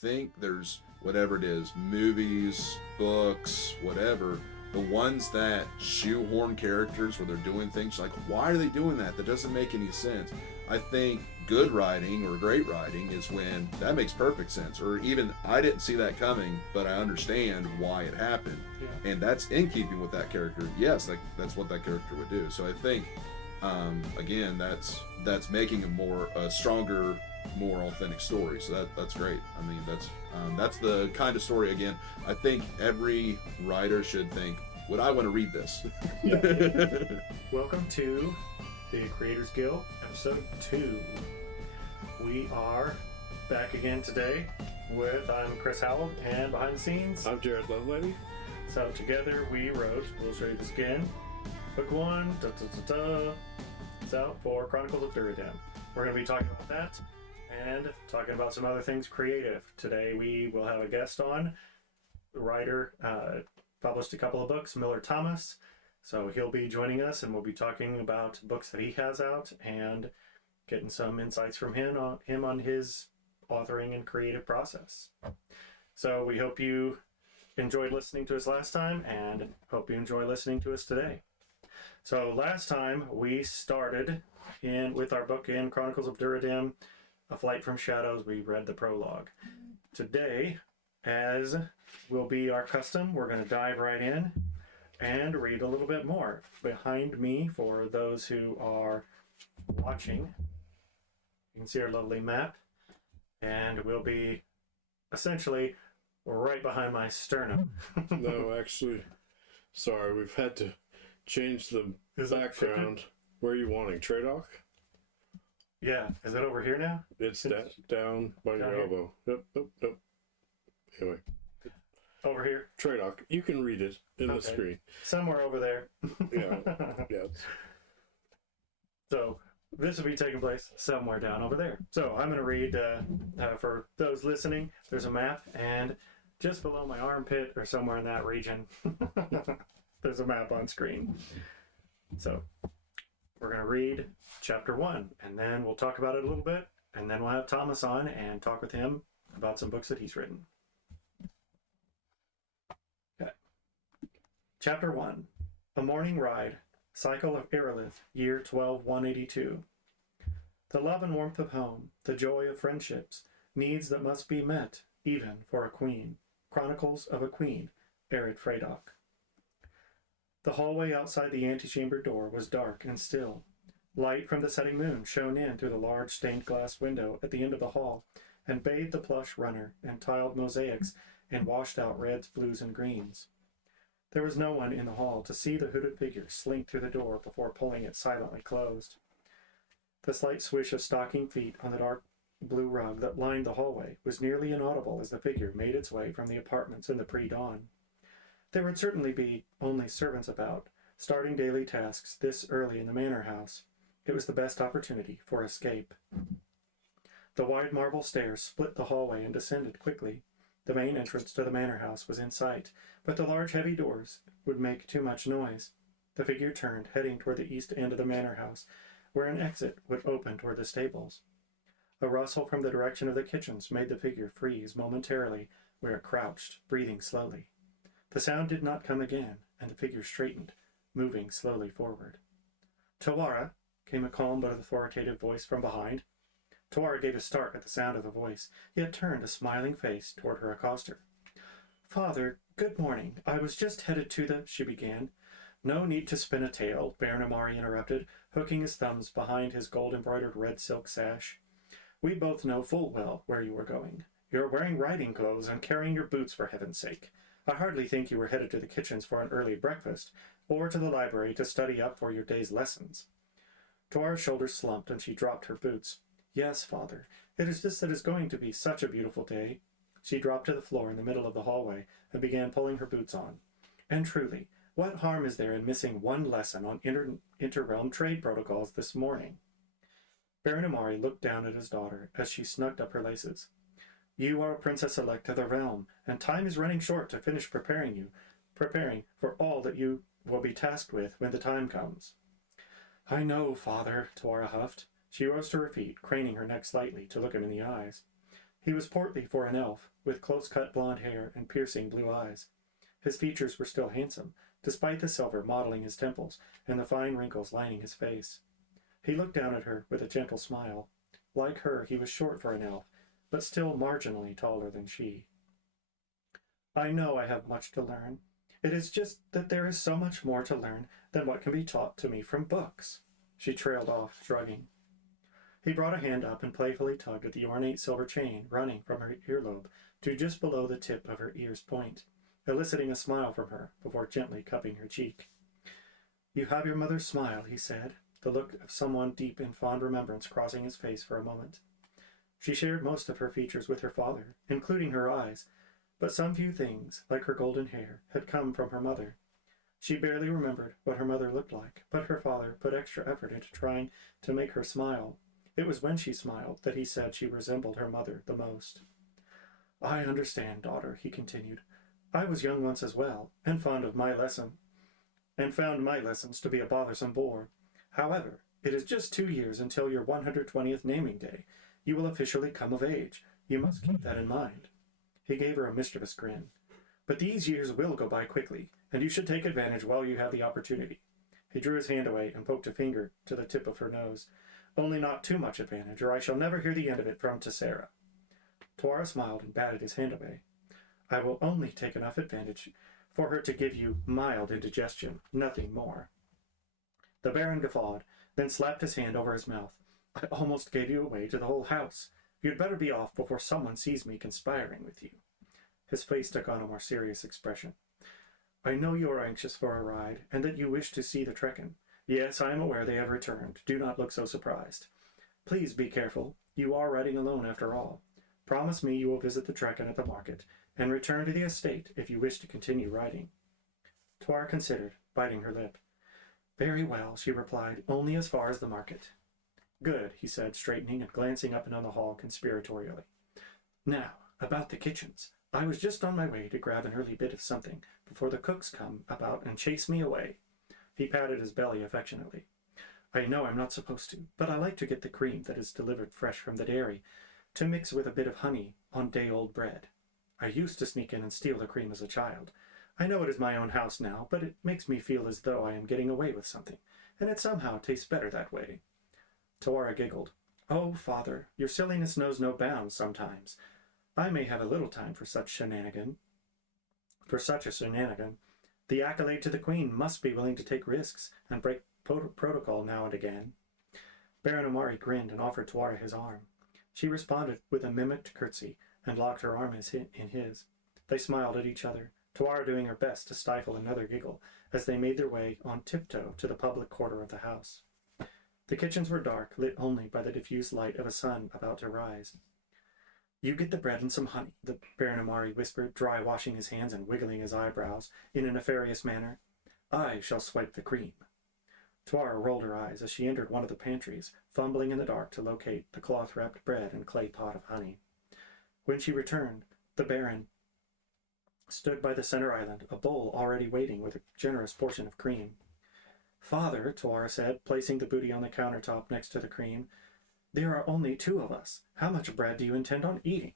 think there's whatever it is, movies, books, whatever, the ones that shoehorn characters where they're doing things like, why are they doing that? That doesn't make any sense. I think good writing or great writing is when that makes perfect sense, or even I didn't see that coming, but I understand why it happened, and that's in keeping with that character. Yes, that's what that character would do. So I think, again, that's making a stronger, more authentic story. So that's great. I mean, that's the kind of story. Again, I think every writer should think, would I want to read this? Welcome to the Creators Guild, episode 2. We are back again today I'm Chris Howald, and behind the scenes, I'm Jared Lovelady. So together we wrote, we'll show you this again, book 1, it's out for Chronicles of Duradem. We're going to be talking about that and talking about some other things creative. Today we will have a guest on, the writer, published a couple of books, Miller Thomas. So he'll be joining us, and we'll be talking about books that he has out and getting some insights from him on his authoring and creative process. So we hope you enjoyed listening to us last time, and hope you enjoy listening to us today. So last time we started with our book in Chronicles of Duradem, A Flight from Shadows. We read the prologue. Today, as will be our custom, we're going to dive right in and read a little bit more. Behind me, for those who are watching, you can see our lovely map, and we'll be essentially right behind my sternum. No, actually, sorry, we've had to change the background. Where are you wanting? Tradoc? Yeah, is it over here now? It's down by your elbow. Yep. Anyway. Over here? Tradoc. You can read it in the screen. Somewhere over there. Yeah. So this will be taking place somewhere down over there. So I'm going to read, for those listening, there's a map, and just below my armpit or somewhere in that region, there's a map on screen. So we're going to read chapter 1, and then we'll talk about it a little bit, and then we'll have Thomas on and talk with him about some books that he's written. Okay. Chapter 1, A Morning Ride, Cycle of Irilith, year 12182. The love and warmth of home, the joy of friendships, needs that must be met, even for a queen. Chronicles of a Queen, Arid Fredoc. The hallway outside the antechamber door was dark and still. Light from the setting moon shone in through the large stained glass window at the end of the hall and bathed the plush runner and tiled mosaics in washed out reds, blues, and greens. There was no one in the hall to see the hooded figure slink through the door before pulling it silently closed. The slight swish of stocking feet on the dark blue rug that lined the hallway was nearly inaudible as the figure made its way from the apartments in the pre-dawn. There would certainly be only servants about, starting daily tasks this early in the manor house. It was the best opportunity for escape. The wide marble stairs split the hallway and descended quickly. The main entrance to the manor house was in sight, but the large heavy doors would make too much noise. The figure turned, heading toward the east end of the manor house, where an exit would open toward the stables. A rustle from the direction of the kitchens made the figure freeze momentarily where it crouched, breathing slowly. The sound did not come again, and the figure straightened, moving slowly forward. "Tawara," came a calm but authoritative voice from behind. Tawara gave a start at the sound of the voice, yet turned a smiling face toward her accoster. "Father, good morning. I was just headed to the—" she began. "No need to spin a tale," Baron Amari interrupted, hooking his thumbs behind his gold-embroidered red silk sash. "We both know full well where you were going. You're wearing riding clothes and carrying your boots, for heaven's sake. I hardly think you were headed to the kitchens for an early breakfast, or to the library to study up for your day's lessons." Tawara's shoulders slumped, and she dropped her boots. "Yes, father. It is just that it's going to be such a beautiful day." She dropped to the floor in the middle of the hallway and began pulling her boots on. "And truly, what harm is there in missing one lesson on interrealm trade protocols this morning?" Baron Amari looked down at his daughter as she snugged up her laces. "You are a princess-elect of the realm, and time is running short to finish preparing for all that you will be tasked with when the time comes." "I know, father," Tawara huffed. She rose to her feet, craning her neck slightly to look him in the eyes. He was portly for an elf, with close-cut blond hair and piercing blue eyes. His features were still handsome, despite the silver mottling his temples and the fine wrinkles lining his face. He looked down at her with a gentle smile. Like her, he was short for an elf, but still marginally taller than she. I know I have much to learn. It is just that there is so much more to learn than what can be taught to me from books. She trailed off, shrugging. He brought a hand up and playfully tugged at the ornate silver chain running from her earlobe to just below the tip of her ear's point, eliciting a smile from her before gently cupping her cheek. You have your mother's smile, he said, the look of someone deep in fond remembrance crossing his face for a moment. She shared most of her features with her father, including her eyes, but some few things, like her golden hair, had come from her mother. She barely remembered what her mother looked like, but her father put extra effort into trying to make her smile. It was when she smiled that he said she resembled her mother the most. I understand, daughter, he continued. I was young once as well, and fond of my lesson, and found my lessons to be a bothersome bore. However, it is just 2 years until your 120th naming day. You will officially come of age. You must keep that in mind. He gave her a mischievous grin. But these years will go by quickly, and you should take advantage while you have the opportunity. He drew his hand away and poked a finger to the tip of her nose. Only not too much advantage, or I shall never hear the end of it from Tessera. Tuara smiled and batted his hand away. I will only take enough advantage for her to give you mild indigestion, nothing more. The Baron guffawed, then slapped his hand over his mouth. I almost gave you away to the whole house. You'd better be off before someone sees me conspiring with you. His face took on a more serious expression. I know you are anxious for a ride, and that you wish to see the Trekken. Yes, I am aware they have returned. Do not look so surprised. Please be careful. You are riding alone after all. Promise me you will visit the Trekken at the market, and return to the estate if you wish to continue riding. Tuara considered, biting her lip. Very well, she replied, only as far as the market. Good, he said, straightening and glancing up and down the hall conspiratorially. Now, about the kitchens. I was just on my way to grab an early bit of something before the cooks come about and chase me away. He patted his belly affectionately. I know I'm not supposed to, but I like to get the cream that is delivered fresh from the dairy, to mix with a bit of honey on day-old bread. I used to sneak in and steal the cream as a child. I know it is my own house now, but it makes me feel as though I am getting away with something, and it somehow tastes better that way. Tuara giggled. Oh, father, your silliness knows no bounds sometimes. I may have a little time for such a shenanigan. The accolade to the Queen must be willing to take risks and break protocol now and again. Baron Omari grinned and offered Tuara his arm. She responded with a mimicked curtsy and locked her arm in his. They smiled at each other, Tuara doing her best to stifle another giggle as they made their way on tiptoe to the public quarter of the house. The kitchens were dark, lit only by the diffused light of a sun about to rise. You get the bread and some honey, the Baron Omari whispered, dry washing his hands and wiggling his eyebrows in a nefarious manner. I shall swipe the cream. Tuara rolled her eyes as she entered one of the pantries, fumbling in the dark to locate the cloth-wrapped bread and clay pot of honey. When she returned, the Baron stood by the center island, a bowl already waiting with a generous portion of cream. Father, Tuara said, placing the booty on the countertop next to the cream, there are only 2 of us. How much bread do you intend on eating?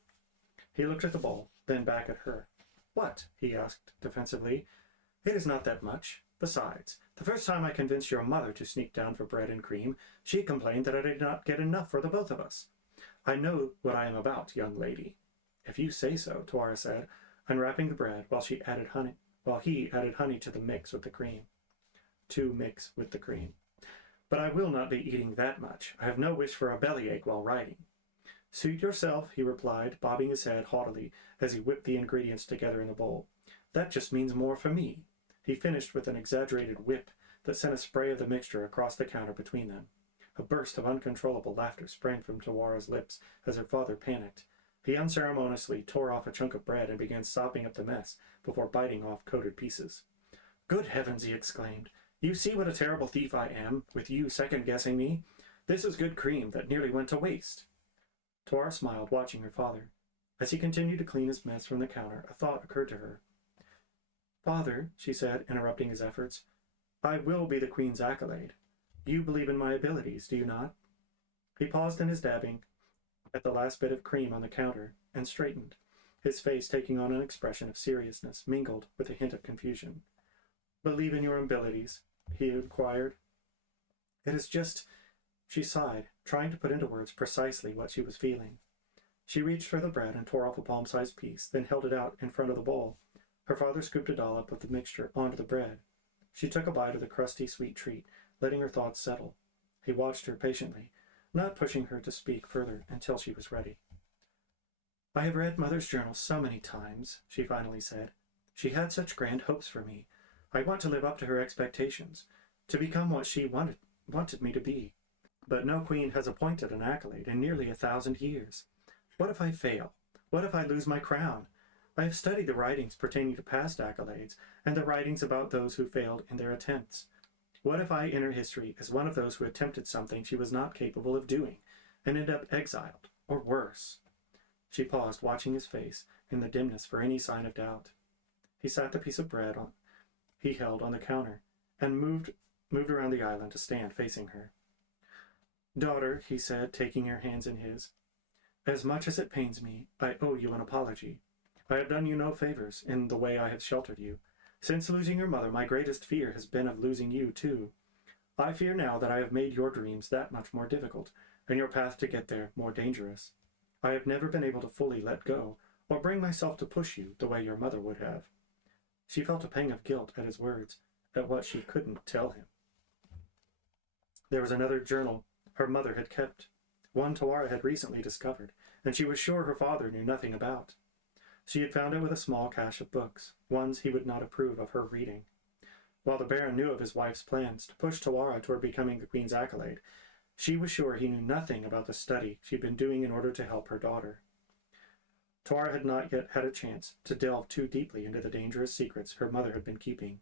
He looked at the bowl, then back at her. What? He asked defensively. It is not that much. Besides, the first time I convinced your mother to sneak down for bread and cream, she complained that I did not get enough for the both of us. I know what I am about, young lady. If you say so, Tuara said, unwrapping the bread while he added honey to the mix with the cream. To mix with the cream. But I will not be eating that much. I have no wish for a bellyache while riding. Suit yourself, he replied, bobbing his head haughtily as he whipped the ingredients together in a bowl. That just means more for me. He finished with an exaggerated whip that sent a spray of the mixture across the counter between them. A burst of uncontrollable laughter sprang from Tuara's lips as her father panicked. He unceremoniously tore off a chunk of bread and began sopping up the mess before biting off coated pieces. Good heavens, he exclaimed. You see what a terrible thief I am, with you second-guessing me? This is good cream that nearly went to waste. Tuara smiled, watching her father. As he continued to clean his mess from the counter, a thought occurred to her. Father, she said, interrupting his efforts, I will be the Queen's accolade. You believe in my abilities, do you not? He paused in his dabbing at the last bit of cream on the counter and straightened, his face taking on an expression of seriousness mingled with a hint of confusion. "Believe in your abilities?" he inquired. "It is just—" She sighed, trying to put into words precisely what she was feeling. She reached for the bread and tore off a palm-sized piece, then held it out in front of the bowl. Her father scooped a dollop of the mixture onto the bread. She took a bite of the crusty, sweet treat, letting her thoughts settle. He watched her patiently, not pushing her to speak further until she was ready. "I have read Mother's journal so many times," she finally said. "She had such grand hopes for me. I want to live up to her expectations, to become what she wanted me to be. But no queen has appointed an accolade in nearly 1,000 years. What if I fail? What if I lose my crown? I have studied the writings pertaining to past accolades and the writings about those who failed in their attempts. What if I enter history as one of those who attempted something she was not capable of doing and end up exiled, or worse?" She paused, watching his face in the dimness for any sign of doubt. He sat the piece of bread he held on the counter and moved around the island to stand facing her. "Daughter," he said, taking her hands in his, "as much as it pains me, I owe you an apology. I have done you no favors in the way I have sheltered you. Since losing your mother, my greatest fear has been of losing you, too. I fear now that I have made your dreams that much more difficult, and your path to get there more dangerous. I have never been able to fully let go, or bring myself to push you the way your mother would have." She felt a pang of guilt at his words, at what she couldn't tell him. There was another journal her mother had kept, one Tawara had recently discovered, and she was sure her father knew nothing about. She had found it with a small cache of books, ones he would not approve of her reading. While the Baron knew of his wife's plans to push Tawara toward becoming the Queen's accolade, she was sure he knew nothing about the study she'd been doing in order to help her daughter. Tawara had not yet had a chance to delve too deeply into the dangerous secrets her mother had been keeping.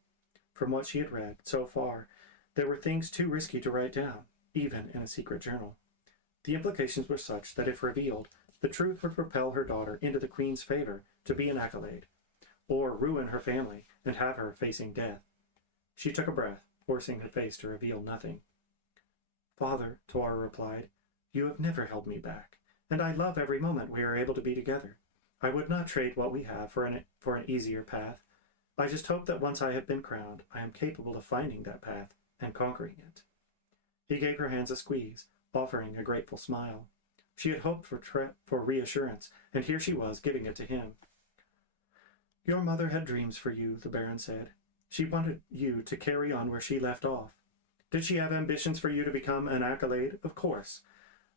From what she had read so far, there were things too risky to write down, even in a secret journal. The implications were such that if revealed, the truth would propel her daughter into the Queen's favor to be an accolade, or ruin her family and have her facing death. She took a breath, forcing her face to reveal nothing. "Father," Tawara replied, "you have never held me back, and I love every moment we are able to be together. I would not trade what we have for an easier path. I just hope that once I have been crowned, I am capable of finding that path and conquering it." He gave her hands a squeeze, offering a grateful smile. She had hoped for reassurance, and here she was giving it to him. "Your mother had dreams for you," the Baron said. "She wanted you to carry on where she left off. Did she have ambitions for you to become an accolade? Of course.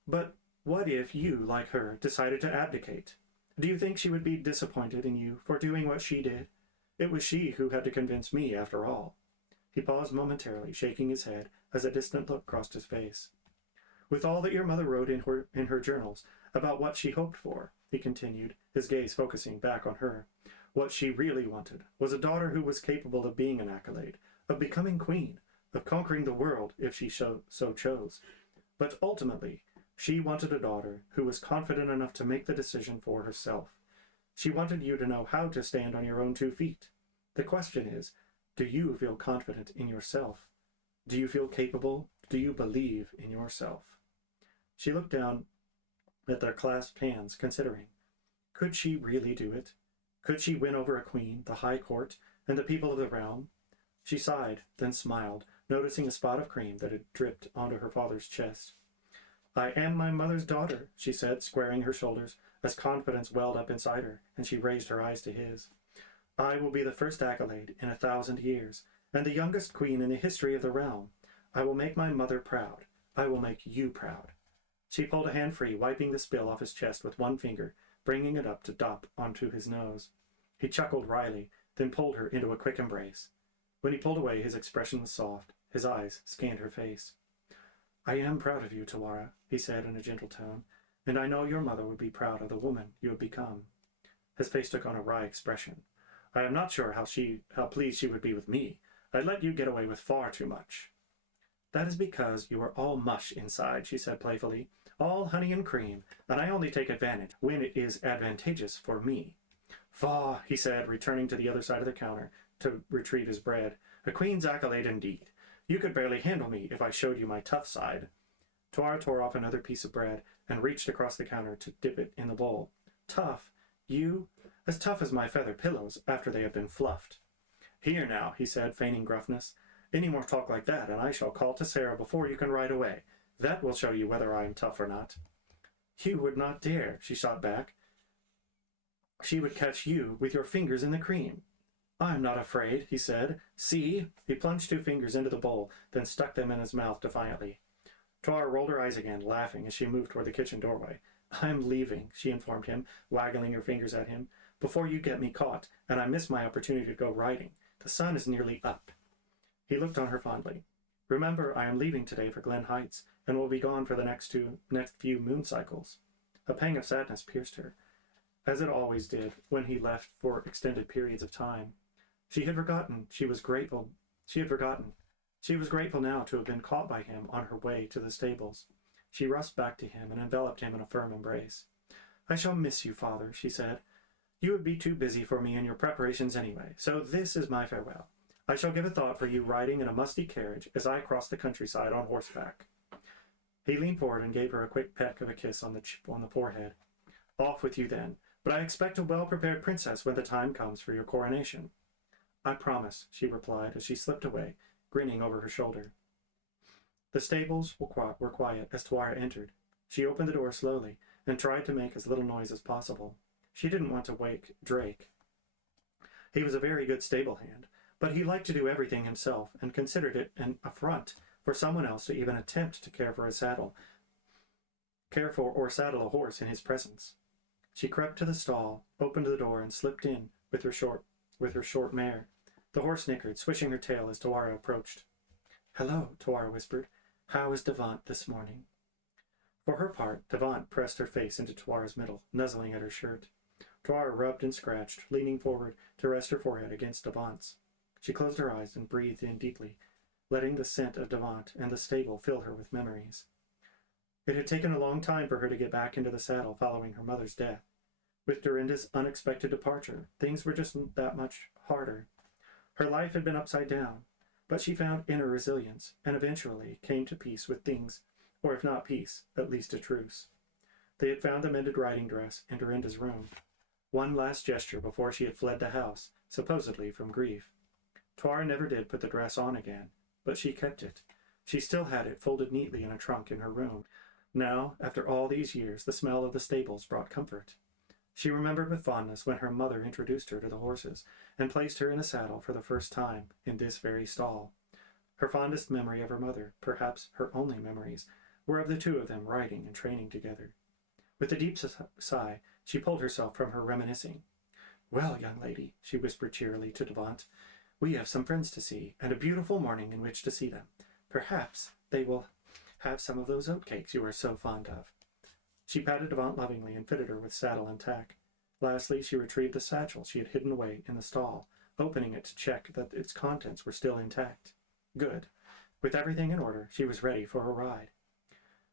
But what if you, like her, decided to abdicate? Do you think she would be disappointed in you for doing what she did? It was she who had to convince me, after all." He paused momentarily, shaking his head as a distant look crossed his face. "With all that your mother wrote in her journals about what she hoped for," he continued, his gaze focusing back on her, "what she really wanted was a daughter who was capable of being an accolade, of becoming queen, of conquering the world if she so chose. But ultimately, she wanted a daughter who was confident enough to make the decision for herself. She wanted you to know how to stand on your own 2 feet. The question is, do you feel confident in yourself? Do you feel capable? Do you believe in yourself?" She looked down at their clasped hands, considering. Could she really do it? Could she win over a queen, the high court, and the people of the realm? She sighed, then smiled, noticing a spot of cream that had dripped onto her father's chest. "I am my mother's daughter," she said, squaring her shoulders, as confidence welled up inside her, and she raised her eyes to his. "I will be the first accolade in 1,000 years, and the youngest queen in the history of the realm. I will make my mother proud. I will make you proud." She pulled a hand free, wiping the spill off his chest with one finger, bringing it up to dop onto his nose. He chuckled wryly, then pulled her into a quick embrace. When he pulled away, his expression was soft. His eyes scanned her face. "I am proud of you, Tawara," he said in a gentle tone, "and I know your mother would be proud of the woman you have become." His face took on a wry expression. "I am not sure how pleased she would be with me. I let you get away with far too much." "That is because you are all mush inside," she said playfully. "All honey and cream, and I only take advantage when it is advantageous for me." "Faugh," he said, returning to the other side of the counter to retrieve his bread. "A queen's accolade indeed. You could barely handle me if I showed you my tough side." Tawara tore off another piece of bread, and reached across the counter to dip it in the bowl. Tough? You? As tough as my feather pillows after they have been fluffed. Here now, he said, feigning gruffness. Any more talk like that, and I shall call to Sarah before you can ride away. That will show you whether I am tough or not. You would not dare, she shot back. She would catch you with your fingers in the cream. I'm not afraid, he said. See? He plunged 2 fingers into the bowl, then stuck them in his mouth defiantly. Tuar rolled her eyes again, laughing as she moved toward the kitchen doorway. I'm leaving, she informed him, waggling her fingers at him, before you get me caught, and I miss my opportunity to go riding. The sun is nearly up. He looked on her fondly. Remember, I am leaving today for Glen Heights, and will be gone for the next few moon cycles. A pang of sadness pierced her, as it always did when he left for extended periods of time. She had forgotten. She was grateful now to have been caught by him on her way to the stables. She rushed back to him and enveloped him in a firm embrace. I shall miss you, father, she said. You would be too busy for me in your preparations anyway, so this is my farewell. I shall give a thought for you riding in a musty carriage as I cross the countryside on horseback. He leaned forward and gave her a quick peck of a kiss on the forehead. Off with you then, but I expect a well-prepared princess when the time comes for your coronation. I promise, she replied as she slipped away, grinning over her shoulder. The stables were quiet as Tuara entered. She opened the door slowly and tried to make as little noise as possible. She didn't want to wake Drake. He was a very good stable hand, but he liked to do everything himself and considered it an affront for someone else to even attempt to care for or saddle a horse in his presence. She crept to the stall, opened the door, and slipped in with her short mare. The horse snickered, swishing her tail as Tuara approached. Hello, Tuara whispered. How is Devant this morning? For her part, Devant pressed her face into Tuara's middle, nuzzling at her shirt. Tuara rubbed and scratched, leaning forward to rest her forehead against Devant's. She closed her eyes and breathed in deeply, letting the scent of Devant and the stable fill her with memories. It had taken a long time for her to get back into the saddle following her mother's death. With Dorinda's unexpected departure, things were just that much harder. Her life had been upside down, but she found inner resilience and eventually came to peace with things, or if not peace, at least a truce. They had found the mended riding dress in Dorinda's room. One last gesture before she had fled the house, supposedly from grief. Tuara never did put the dress on again, but she kept it. She still had it folded neatly in a trunk in her room. Now, after all these years, the smell of the stables brought comfort. She remembered with fondness when her mother introduced her to the horses and placed her in a saddle for the first time in this very stall. Her fondest memory of her mother, perhaps her only memories, were of the two of them riding and training together. With a deep sigh, she pulled herself from her reminiscing. Well, young lady, she whispered cheerily to Devant, we have some friends to see, and a beautiful morning in which to see them. Perhaps they will have some of those oatcakes you are so fond of. She patted Devant lovingly and fitted her with saddle and tack. Lastly, she retrieved the satchel she had hidden away in the stall, opening it to check that its contents were still intact. Good. With everything in order, she was ready for a ride.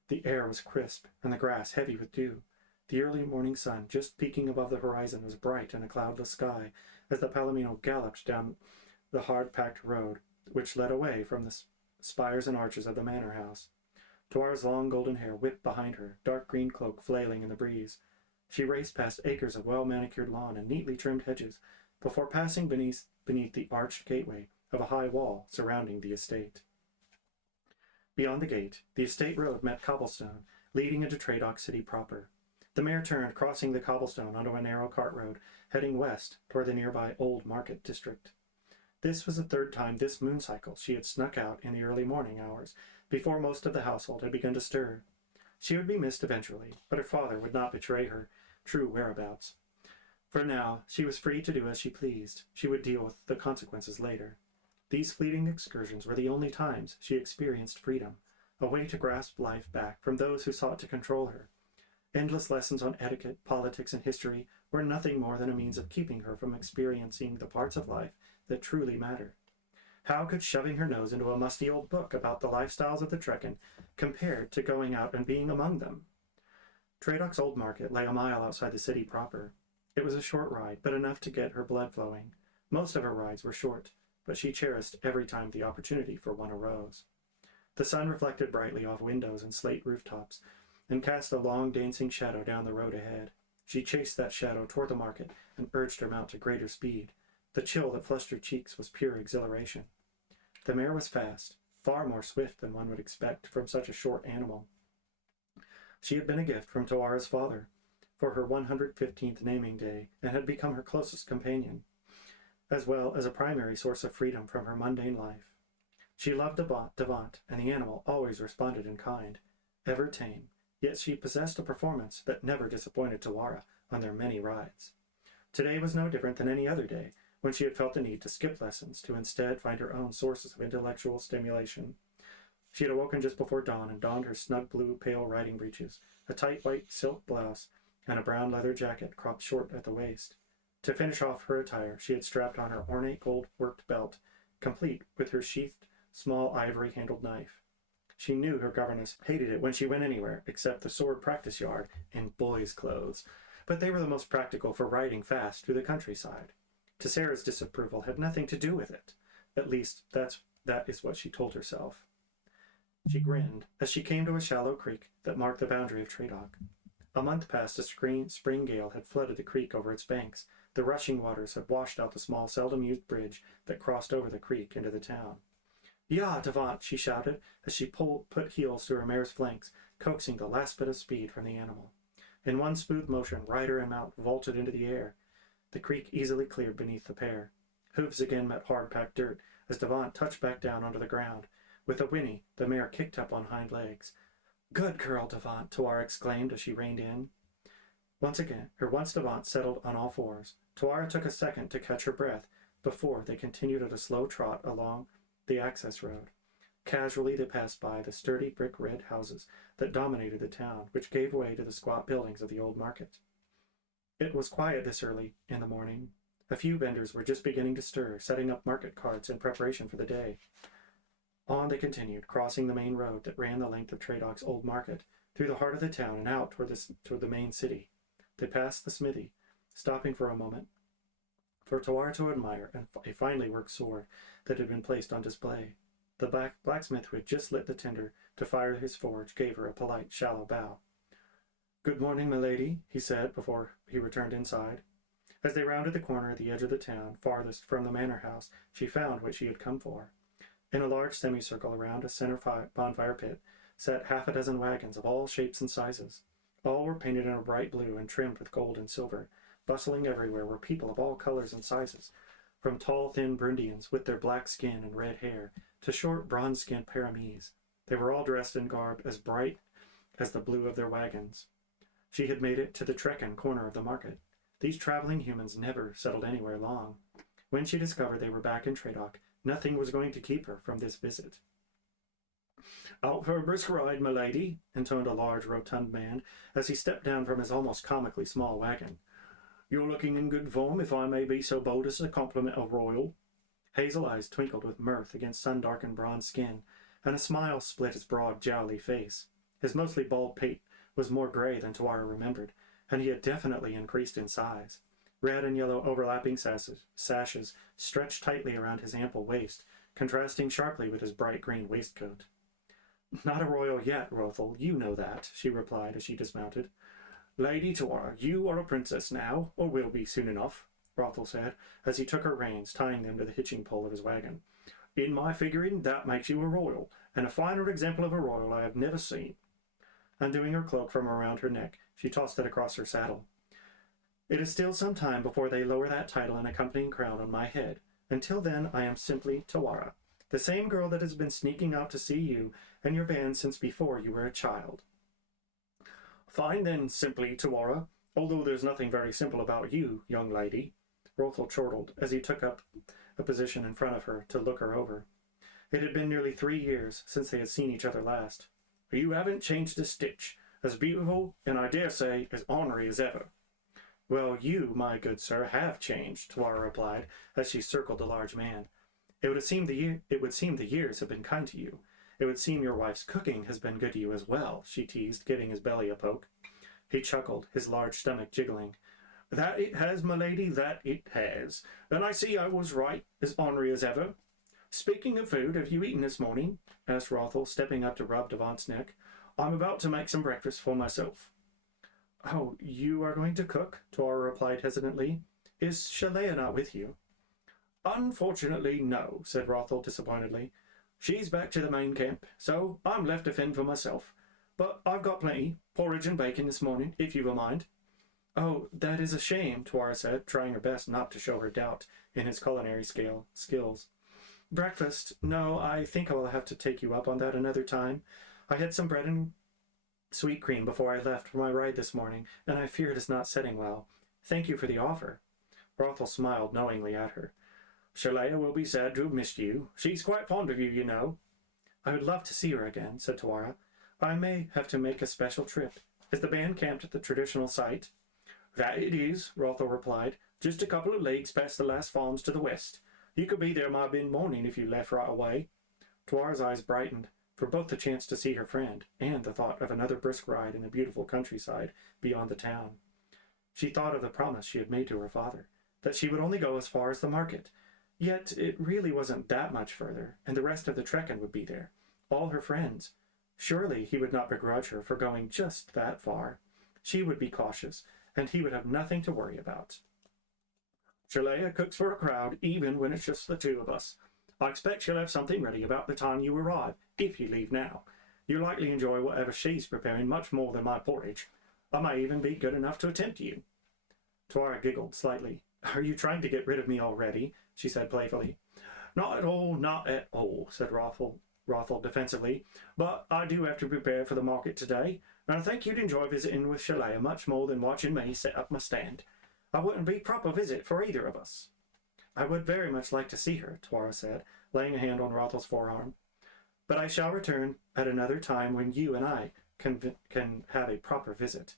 The air was crisp, and the grass heavy with dew. The early morning sun, just peeking above the horizon, was bright in a cloudless sky as the Palomino galloped down the hard-packed road, which led away from the spires and arches of the manor house. Tuara's long golden hair whipped behind her, dark green cloak flailing in the breeze. She raced past acres of well-manicured lawn and neatly trimmed hedges before passing beneath the arched gateway of a high wall surrounding the estate. Beyond the gate, the estate road met cobblestone, leading into Tradoc City proper. The mare turned, crossing the cobblestone onto a narrow cart road, heading west toward the nearby Old Market district. This was the third time this moon cycle she had snuck out in the early morning hours, before most of the household had begun to stir. She would be missed eventually, but her father would not betray her true whereabouts. For now, she was free to do as she pleased. She would deal with the consequences later. These fleeting excursions were the only times she experienced freedom, a way to grasp life back from those who sought to control her. Endless lessons on etiquette, politics, and history were nothing more than a means of keeping her from experiencing the parts of life that truly matter. How could shoving her nose into a musty old book about the lifestyles of the Trekken compare to going out and being among them? Tradoc's Old Market lay a mile outside the city proper. It was a short ride, but enough to get her blood flowing. Most of her rides were short, but she cherished every time the opportunity for one arose. The sun reflected brightly off windows and slate rooftops, and cast a long dancing shadow down the road ahead. She chased that shadow toward the market and urged her mount to greater speed. The chill that flushed her cheeks was pure exhilaration. The mare was fast, far more swift than one would expect from such a short animal. She had been a gift from Tawara's father for her 115th naming day and had become her closest companion, as well as a primary source of freedom from her mundane life. She loved Devant, and the animal always responded in kind, ever tame, yet she possessed a performance that never disappointed Tawara on their many rides. Today was no different than any other day, when she had felt the need to skip lessons to instead find her own sources of intellectual stimulation. She had awoken just before dawn and donned her snug blue pale riding breeches, a tight white silk blouse, and a brown leather jacket cropped short at the waist. To finish off her attire, she had strapped on her ornate gold-worked belt, complete with her sheathed, small ivory-handled knife. She knew her governess hated it when she went anywhere, except the sword practice yard, in boys' clothes, but they were the most practical for riding fast through the countryside. Tessera's disapproval had nothing to do with it. At least, that is what she told herself. She grinned as she came to a shallow creek that marked the boundary of Tradoc. A month past, a spring gale had flooded the creek over its banks. The rushing waters had washed out the small, seldom-used bridge that crossed over the creek into the town. "Ya, Devant!" she shouted as she put heels to her mare's flanks, coaxing the last bit of speed from the animal. In one smooth motion, rider and mount vaulted into the air. The creek easily cleared beneath the pair. Hooves again met hard-packed dirt as Devant touched back down onto the ground. With a whinny, the mare kicked up on hind legs. "Good girl, Devant!" Tawara exclaimed as she reined in. Once Devant settled on all fours, Tawara took a second to catch her breath before they continued at a slow trot along the access road. Casually they passed by the sturdy brick red houses that dominated the town, which gave way to the squat buildings of the old market. It was quiet this early in the morning. A few vendors were just beginning to stir, setting up market carts in preparation for the day. On they continued, crossing the main road that ran the length of Tradoc's old market, through the heart of the town and out toward the main city. They passed the smithy, stopping for a moment for Tawara to admire a finely worked sword that had been placed on display. The blacksmith who had just lit the tinder to fire his forge gave her a polite, shallow bow. "Good morning, milady," he said before he returned inside. As they rounded the corner at the edge of the town, farthest from the manor house, she found what she had come for. In a large semicircle around a center bonfire pit sat half a dozen wagons of all shapes and sizes. All were painted in a bright blue and trimmed with gold and silver. Bustling everywhere were people of all colors and sizes, from tall, thin Burundians with their black skin and red hair to short, bronze-skinned Paramis. They were all dressed in garb as bright as the blue of their wagons. She had made it to the Trekken corner of the market. These traveling humans never settled anywhere long. When she discovered they were back in Tradoc, nothing was going to keep her from this visit. "Out for a brisk ride, milady," intoned a large, rotund man as he stepped down from his almost comically small wagon. "You're looking in good form, if I may be so bold as to compliment a royal." Hazel eyes twinkled with mirth against sun-darkened bronze skin, and a smile split his broad, jowly face. His mostly bald pate was more gray than Tawara remembered, and he had definitely increased in size. Red and yellow overlapping sashes stretched tightly around his ample waist, contrasting sharply with his bright green waistcoat. "Not a royal yet, Rothel, you know that," she replied as she dismounted. "Lady Tawara, you are a princess now, or will be soon enough," Rothel said, as he took her reins, tying them to the hitching pole of his wagon. "In my figuring, that makes you a royal, and a finer example of a royal I have never seen." Undoing her cloak from around her neck, she tossed it across her saddle. "It is still some time before they lower that title and accompanying crown on my head. Until then, I am simply Tawara, the same girl that has been sneaking out to see you and your band since before you were a child." "Fine then, simply Tawara, although there's nothing very simple about you, young lady," Rothel chortled as he took up a position in front of her to look her over. It had been nearly 3 years since they had seen each other last. "You haven't changed a stitch. As beautiful, and I dare say, as ornery as ever." "Well, you, my good sir, have changed," Tawara replied, as she circled the large man. It would seem the years have been kind to you. It would seem your wife's cooking has been good to you as well," she teased, giving his belly a poke. He chuckled, his large stomach jiggling. "That it has, my lady, that it has. And I see I was right, as ornery as ever. Speaking of food, have you eaten this morning?" asked Rothel, stepping up to rub Devant's neck. I'm about to make some breakfast for myself. Oh, you are going to cook? Tuara replied hesitantly. Is Shalea not with you? Unfortunately, no, said Rothel disappointedly. She's back to the main camp, so I'm left to fend for myself. But I've got plenty. Porridge and bacon this morning, if you've a mind. Oh, that is a shame, Tuara said, trying her best not to show her doubt in his culinary skills. Breakfast? No, I think I will have to take you up on that another time. I had some bread and sweet cream before I left for my ride this morning, and I fear it is not setting well. Thank you for the offer. Rothel smiled knowingly at her. Shalea will be sad to have missed you. She's quite fond of you, you know. I would love to see her again, said Tuara. I may have to make a special trip. Is the band camped at the traditional site? That it is, Rothel replied. Just a couple of leagues past the last farms to the west. You could be there mid-morning if you left right away. Tuara's eyes brightened, for both the chance to see her friend and the thought of another brisk ride in the beautiful countryside beyond the town. She thought of the promise she had made to her father, that she would only go as far as the market. Yet it really wasn't that much further, and the rest of the trekking would be there. All her friends. Surely he would not begrudge her for going just that far. She would be cautious, and he would have nothing to worry about. Shalea cooks for a crowd, even when it's just the two of us. I expect she'll have something ready about the time you arrive, if you leave now. You'll likely enjoy whatever she's preparing much more than my porridge. I may even be good enough to attempt you. Tuara giggled slightly. Are you trying to get rid of me already? She said playfully. Not at all, said Rothel defensively. But I do have to prepare for the market today, and I think you'd enjoy visiting with Shalea much more than watching me set up my stand. I wouldn't be proper visit for either of us. I would very much like to see her, Tuara said, laying a hand on Rothel's forearm. But I shall return at another time when you and I can have a proper visit.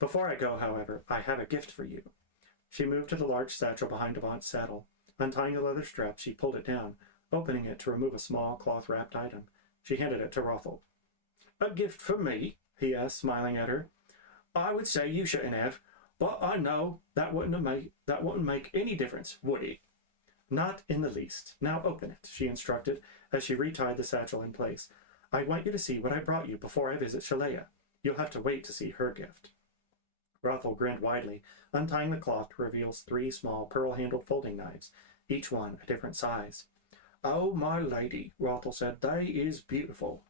Before I go, however, I have a gift for you. She moved to the large satchel behind Avant's saddle. Untying the leather strap, she pulled it down, opening it to remove a small cloth-wrapped item. She handed it to Rothel. A gift for me? He asked, smiling at her. I would say you shouldn't have, but I know that wouldn't make any difference, would it? Not in the least. Now open it, she instructed, as she retied the satchel in place. I want you to see what I brought you before I visit Shalea. You'll have to wait to see her gift. Rothel grinned widely, untying the cloth to reveal 3 small pearl-handled folding knives, each one a different size. Oh, my lady, Rothel said, they is beautiful.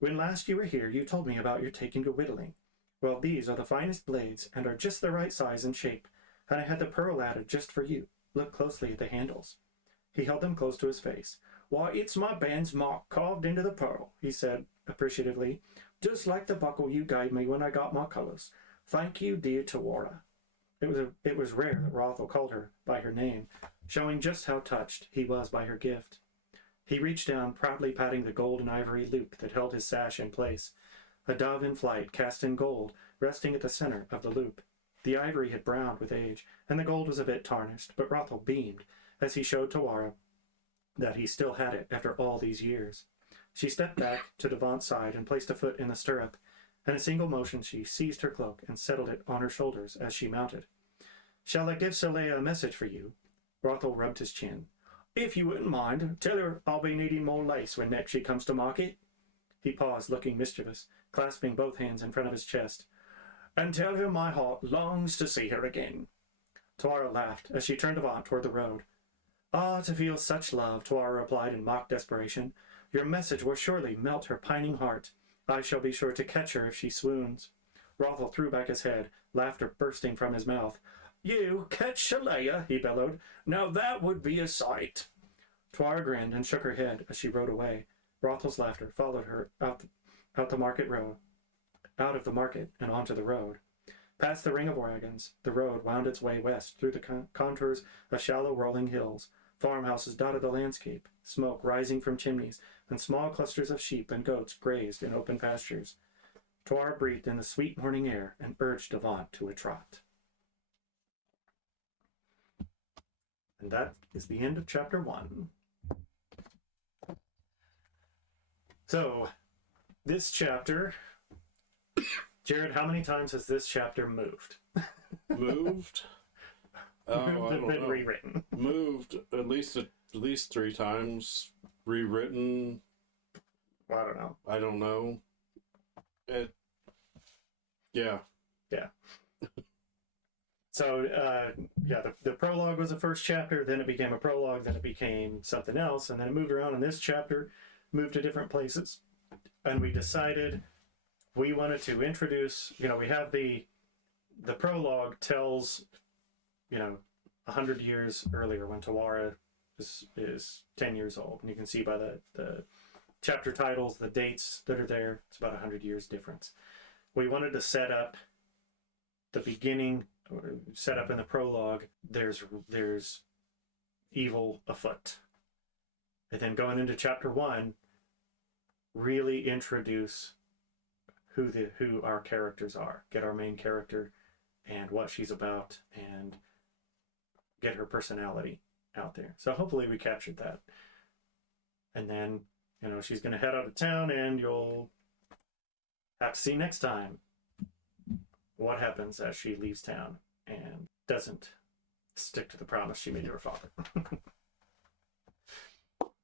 When last you were here, you told me about your taking to whittling. Well, these are the finest blades, and are just the right size and shape, and I had the pearl added just for you. Look closely at the handles. He held them close to his face. Why, it's my band's mark carved into the pearl, he said appreciatively, just like the buckle you gave me when I got my colors. Thank you, dear Tuara. It was rare that Rothel called her by her name, showing just how touched he was by her gift. He reached down, proudly patting the gold and ivory loop that held his sash in place. A dove in flight, cast in gold, resting at the center of the loop. The ivory had browned with age, and the gold was a bit tarnished, but Rothel beamed as he showed Tuara that he still had it after all these years. She stepped back to Devant's side and placed a foot in the stirrup. In a single motion she seized her cloak and settled it on her shoulders as she mounted. Shall I give Shalea a message for you? Rothel rubbed his chin. If you wouldn't mind, tell her I'll be needing more lace when next she comes to market. He paused, looking mischievous, clasping both hands in front of his chest. And tell her my heart longs to see her again. Tuara laughed as she turned Avant toward the road. Ah, to feel such love, Tuara replied in mock desperation. Your message will surely melt her pining heart. I shall be sure to catch her if she swoons. Rothel threw back his head, laughter bursting from his mouth. You catch Shalea, he bellowed. Now that would be a sight. Tuara grinned and shook her head as she rode away. Rothel's laughter followed her out the market road, out of the market and onto the road. Past the ring of wagons, the road wound its way west through the contours of shallow rolling hills. Farmhouses dotted the landscape, smoke rising from chimneys, and small clusters of sheep and goats grazed in open pastures. Tuara breathed in the sweet morning air and urged Avant to a trot. And that is the end of chapter 1. So, this chapter, Jared, how many times has this chapter moved? Moved? Oh, I don't been know. rewritten. Moved at least 3 times. Rewritten. I don't know. I don't know. Yeah. So, the prologue was the first chapter, then it became a prologue, then it became something else, and then it moved around in this chapter, moved to different places. And we decided we wanted to introduce, we have the prologue tells, 100 years earlier when Tawara is 10 years old. And you can see by the chapter titles, the dates that are there, it's about 100 years difference. We wanted to set up the beginning, set up in the prologue, there's evil afoot. And then going into chapter 1, really introduce who our characters are, get our main character and what she's about, and get her personality out there. So hopefully we captured that. And then, she's going to head out of town, and you'll have to see next time what happens as she leaves town and doesn't stick to the promise she made to her father.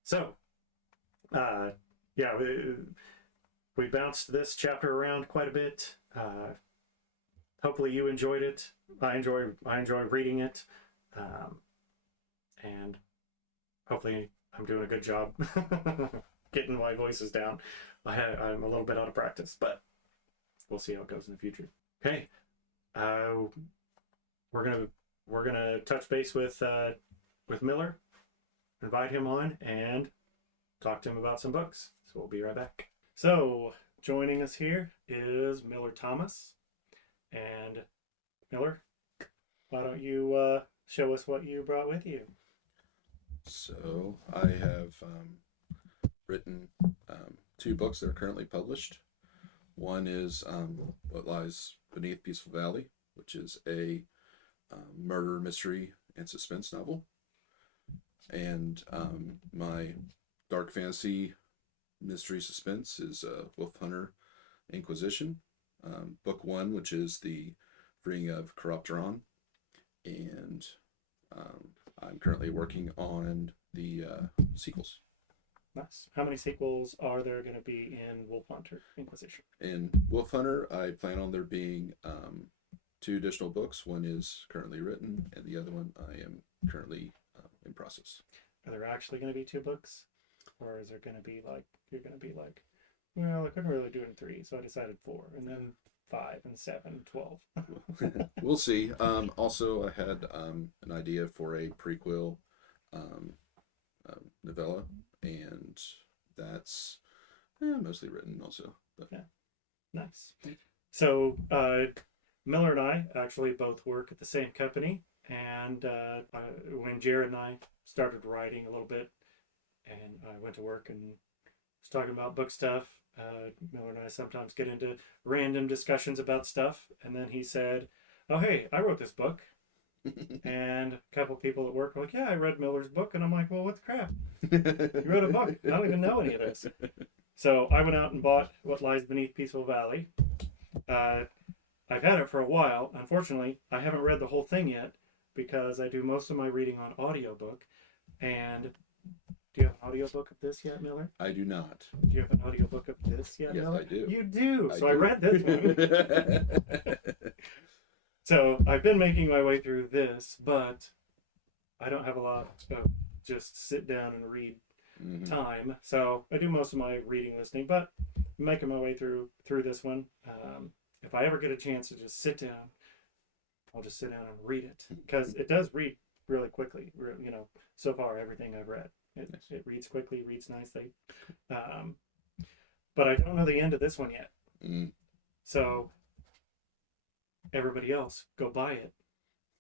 So, we bounced this chapter around quite a bit. Hopefully you enjoyed it. I enjoy reading it, and hopefully I'm doing a good job getting my voices down. I'm a little bit out of practice, but we'll see how it goes in the future. Okay, we're gonna touch base with Miller, invite him on, and talk to him about some books. So we'll be right back. So joining us here is Miller Thomas. And Miller, why don't you show us what you brought with you? So I have written 2 books that are currently published. One is What Lies Beneath Peaceful Valley, which is a murder mystery and suspense novel. And my dark fantasy mystery suspense is Hunter Inquisition. Book 1, which is the Freeing of Chiropteran, and I'm currently working on the sequels. Nice. How many sequels are there going to be in Wolf Hunter Inquisition? In Wolf Hunter, I plan on there being 2 additional books. One is currently written, and the other one I am currently in process. Are there actually going to be 2 books, or is there going to be you're going to be well, I couldn't really do it in 3, so I decided 4, and then 5 and 7, 12. We'll see. Also, I had an idea for a prequel novella, and that's mostly written also. But. Yeah, nice. So Miller and I actually both work at the same company, and when Jared and I started writing a little bit, and I went to work and was talking about book stuff, Miller and I sometimes get into random discussions about stuff, and then he said, "Oh, hey, I wrote this book." And a couple people at work were like, "Yeah, I read Miller's book." And I'm like, "Well, what the crap? You wrote a book. I don't even know any of this." So I went out and bought What Lies Beneath Peaceful Valley. I've had it for a while. Unfortunately, I haven't read the whole thing yet because I do most of my reading on audiobook. And do you have an audiobook of this yet, Miller? I do not. Do you have an audiobook of this yet, Miller? Yes, I do. You do. I read this one. So I've been making my way through this, but I don't have a lot of just sit down and read time. So I do most of my reading listening, but I'm making my way through this one. If I ever get a chance to just sit down, I'll just sit down and read it, because it does read really quickly. So far everything I've read, it reads quickly, reads nicely. But I don't know the end of this one yet. So everybody else, go buy it,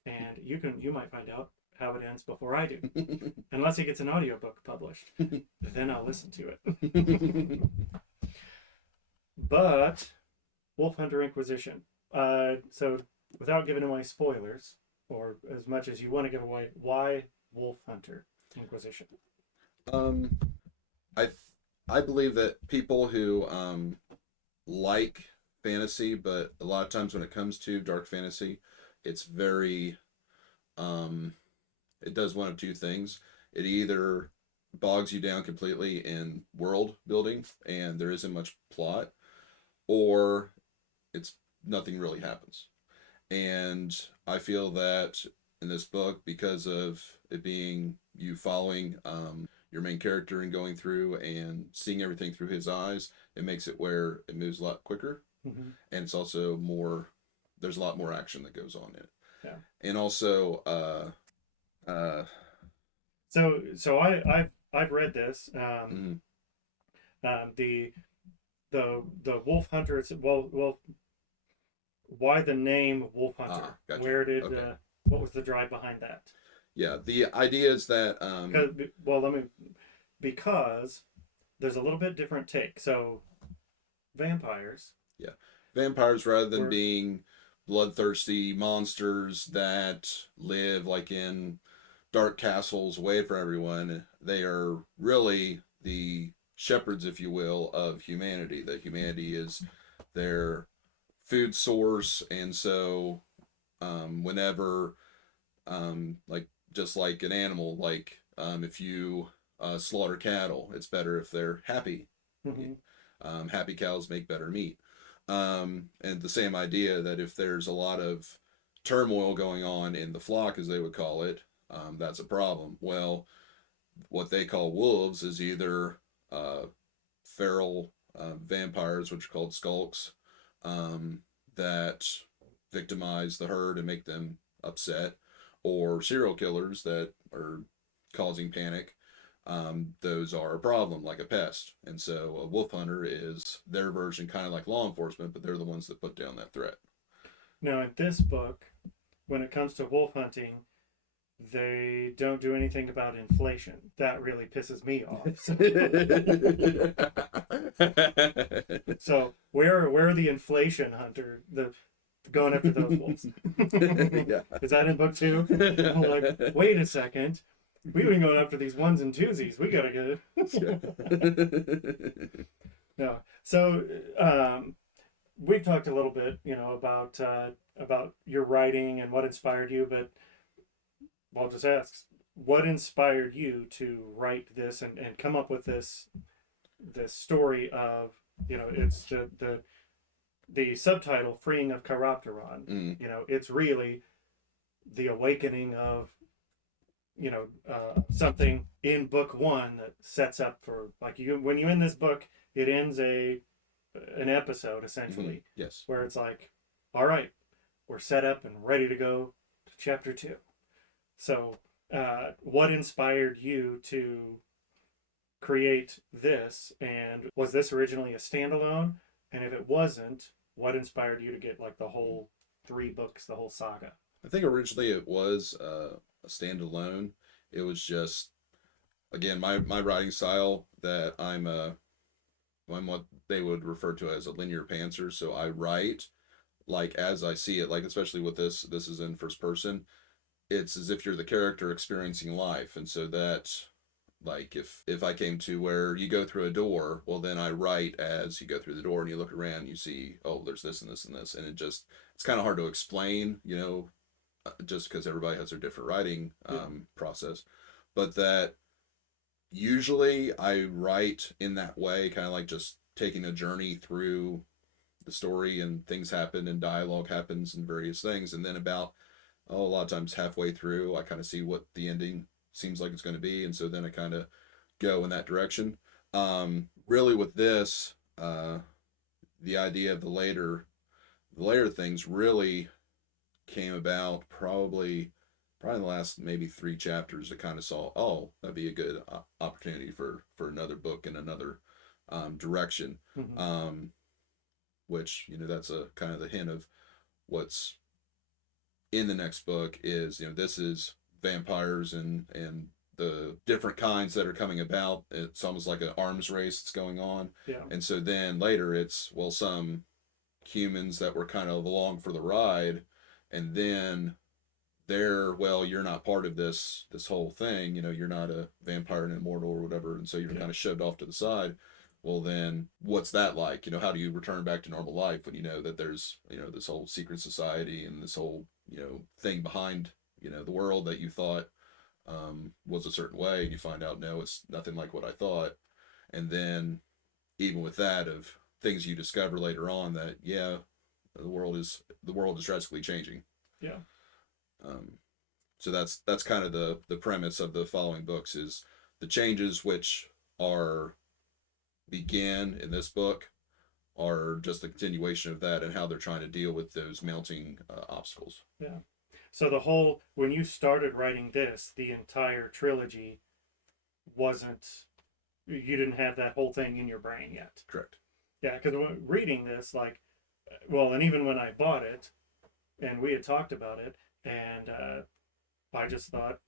and you might find out how it ends before I do. Unless it gets an audiobook published, then I'll listen to it. But Wolf Hunter Inquisition. So without giving away spoilers, or as much as you want to give away, why Wolf Hunter Inquisition? I believe that people who like fantasy, but a lot of times when it comes to dark fantasy, it's very it does one of 2 things. It either bogs you down completely in world building and there isn't much plot, or it's nothing really happens. And I feel that in this book, because of it being you following your main character and going through and seeing everything through his eyes, it makes it where it moves a lot quicker. Mm-hmm. And it's also more, there's a lot more action that goes on in it. Yeah. And also, So I've read this. The Wolf Hunters. Well, why the name Wolf Hunter? Gotcha. Where did Okay. what was the drive behind that? Yeah, the idea is that because there's a little bit different take. So vampires. Yeah, vampires, rather than being bloodthirsty monsters that live like in dark castles away from everyone, they are really the shepherds, if you will, of humanity. That humanity is their food source, and so whenever like just like an animal, like if you slaughter cattle, it's better if they're happy. Mm-hmm. Happy cows make better meat. And the same idea that if there's a lot of turmoil going on in the flock, as they would call it, that's a problem. Well, what they call wolves is either feral vampires, which are called skulks, that victimize the herd and make them upset, or serial killers that are causing panic. Those are a problem, like a pest. And so a wolf hunter is their version, kind of like law enforcement, but they're the ones that put down that threat. Now, in this book, when it comes to wolf hunting, they don't do anything about inflation. That really pisses me off. So where are the inflation hunter, the going after those wolves? Yeah. Is that in book 2? I'm like, wait a second. We've been going after these ones and twosies. We gotta get it. No. So we've talked a little bit, about your writing and what inspired you, but I'll just ask, what inspired you to write this and come up with this story of, it's the subtitle, Freeing of Chiropteran. Mm. It's really the awakening of, something in book 1 that sets up for, like, when you end this book, it ends an episode, essentially. Mm-hmm. Yes. Where it's like, all right, we're set up and ready to go to chapter 2. So, what inspired you to create this? And was this originally a standalone? And if it wasn't, what inspired you to get like the whole 3 books, the whole saga? I think originally it was a standalone. It was just, again, my writing style, that I'm what they would refer to as a linear pantser. So I write like as I see it, like especially with this is in first person. It's as if you're the character experiencing life. And so that, like, if I came to where you go through a door, well, then I write as you go through the door and you look around and you see, oh, there's this and this and this. And it's kind of hard to explain, just because everybody has their different writing process. But that usually I write in that way, kind of like just taking a journey through the story, and things happen and dialogue happens and various things. And then a lot of times halfway through, I kind of see what the ending seems like it's going to be. And so then I kind of go in that direction. Really with this, the idea of the later things really came about probably in the last maybe 3 chapters. I kind of saw, oh, that'd be a good opportunity for another book in another direction. Mm-hmm. Which, that's a kind of the hint of what's in the next book is, this is vampires and the different kinds that are coming about. It's almost like an arms race that's going on. Yeah. And so then later it's, well, some humans that were kind of along for the ride, and then you're not part of this whole thing. You're not a vampire and immortal or whatever. And so you're kind of shoved off to the side. Well, then what's that like? How do you return back to normal life when you know that there's, this whole secret society and this whole, thing behind, the world that you thought was a certain way, and you find out, no, it's nothing like what I thought. And then even with that, of things you discover later on that, yeah, the world is drastically changing. Yeah. So that's kind of the premise of the following books, is the changes which are begin in this book are just a continuation of that, and how they're trying to deal with those mounting obstacles. Yeah. So when you started writing this, the entire trilogy you didn't have that whole thing in your brain yet. Correct. Yeah, because reading this, and even when I bought it, and we had talked about it, and I just thought,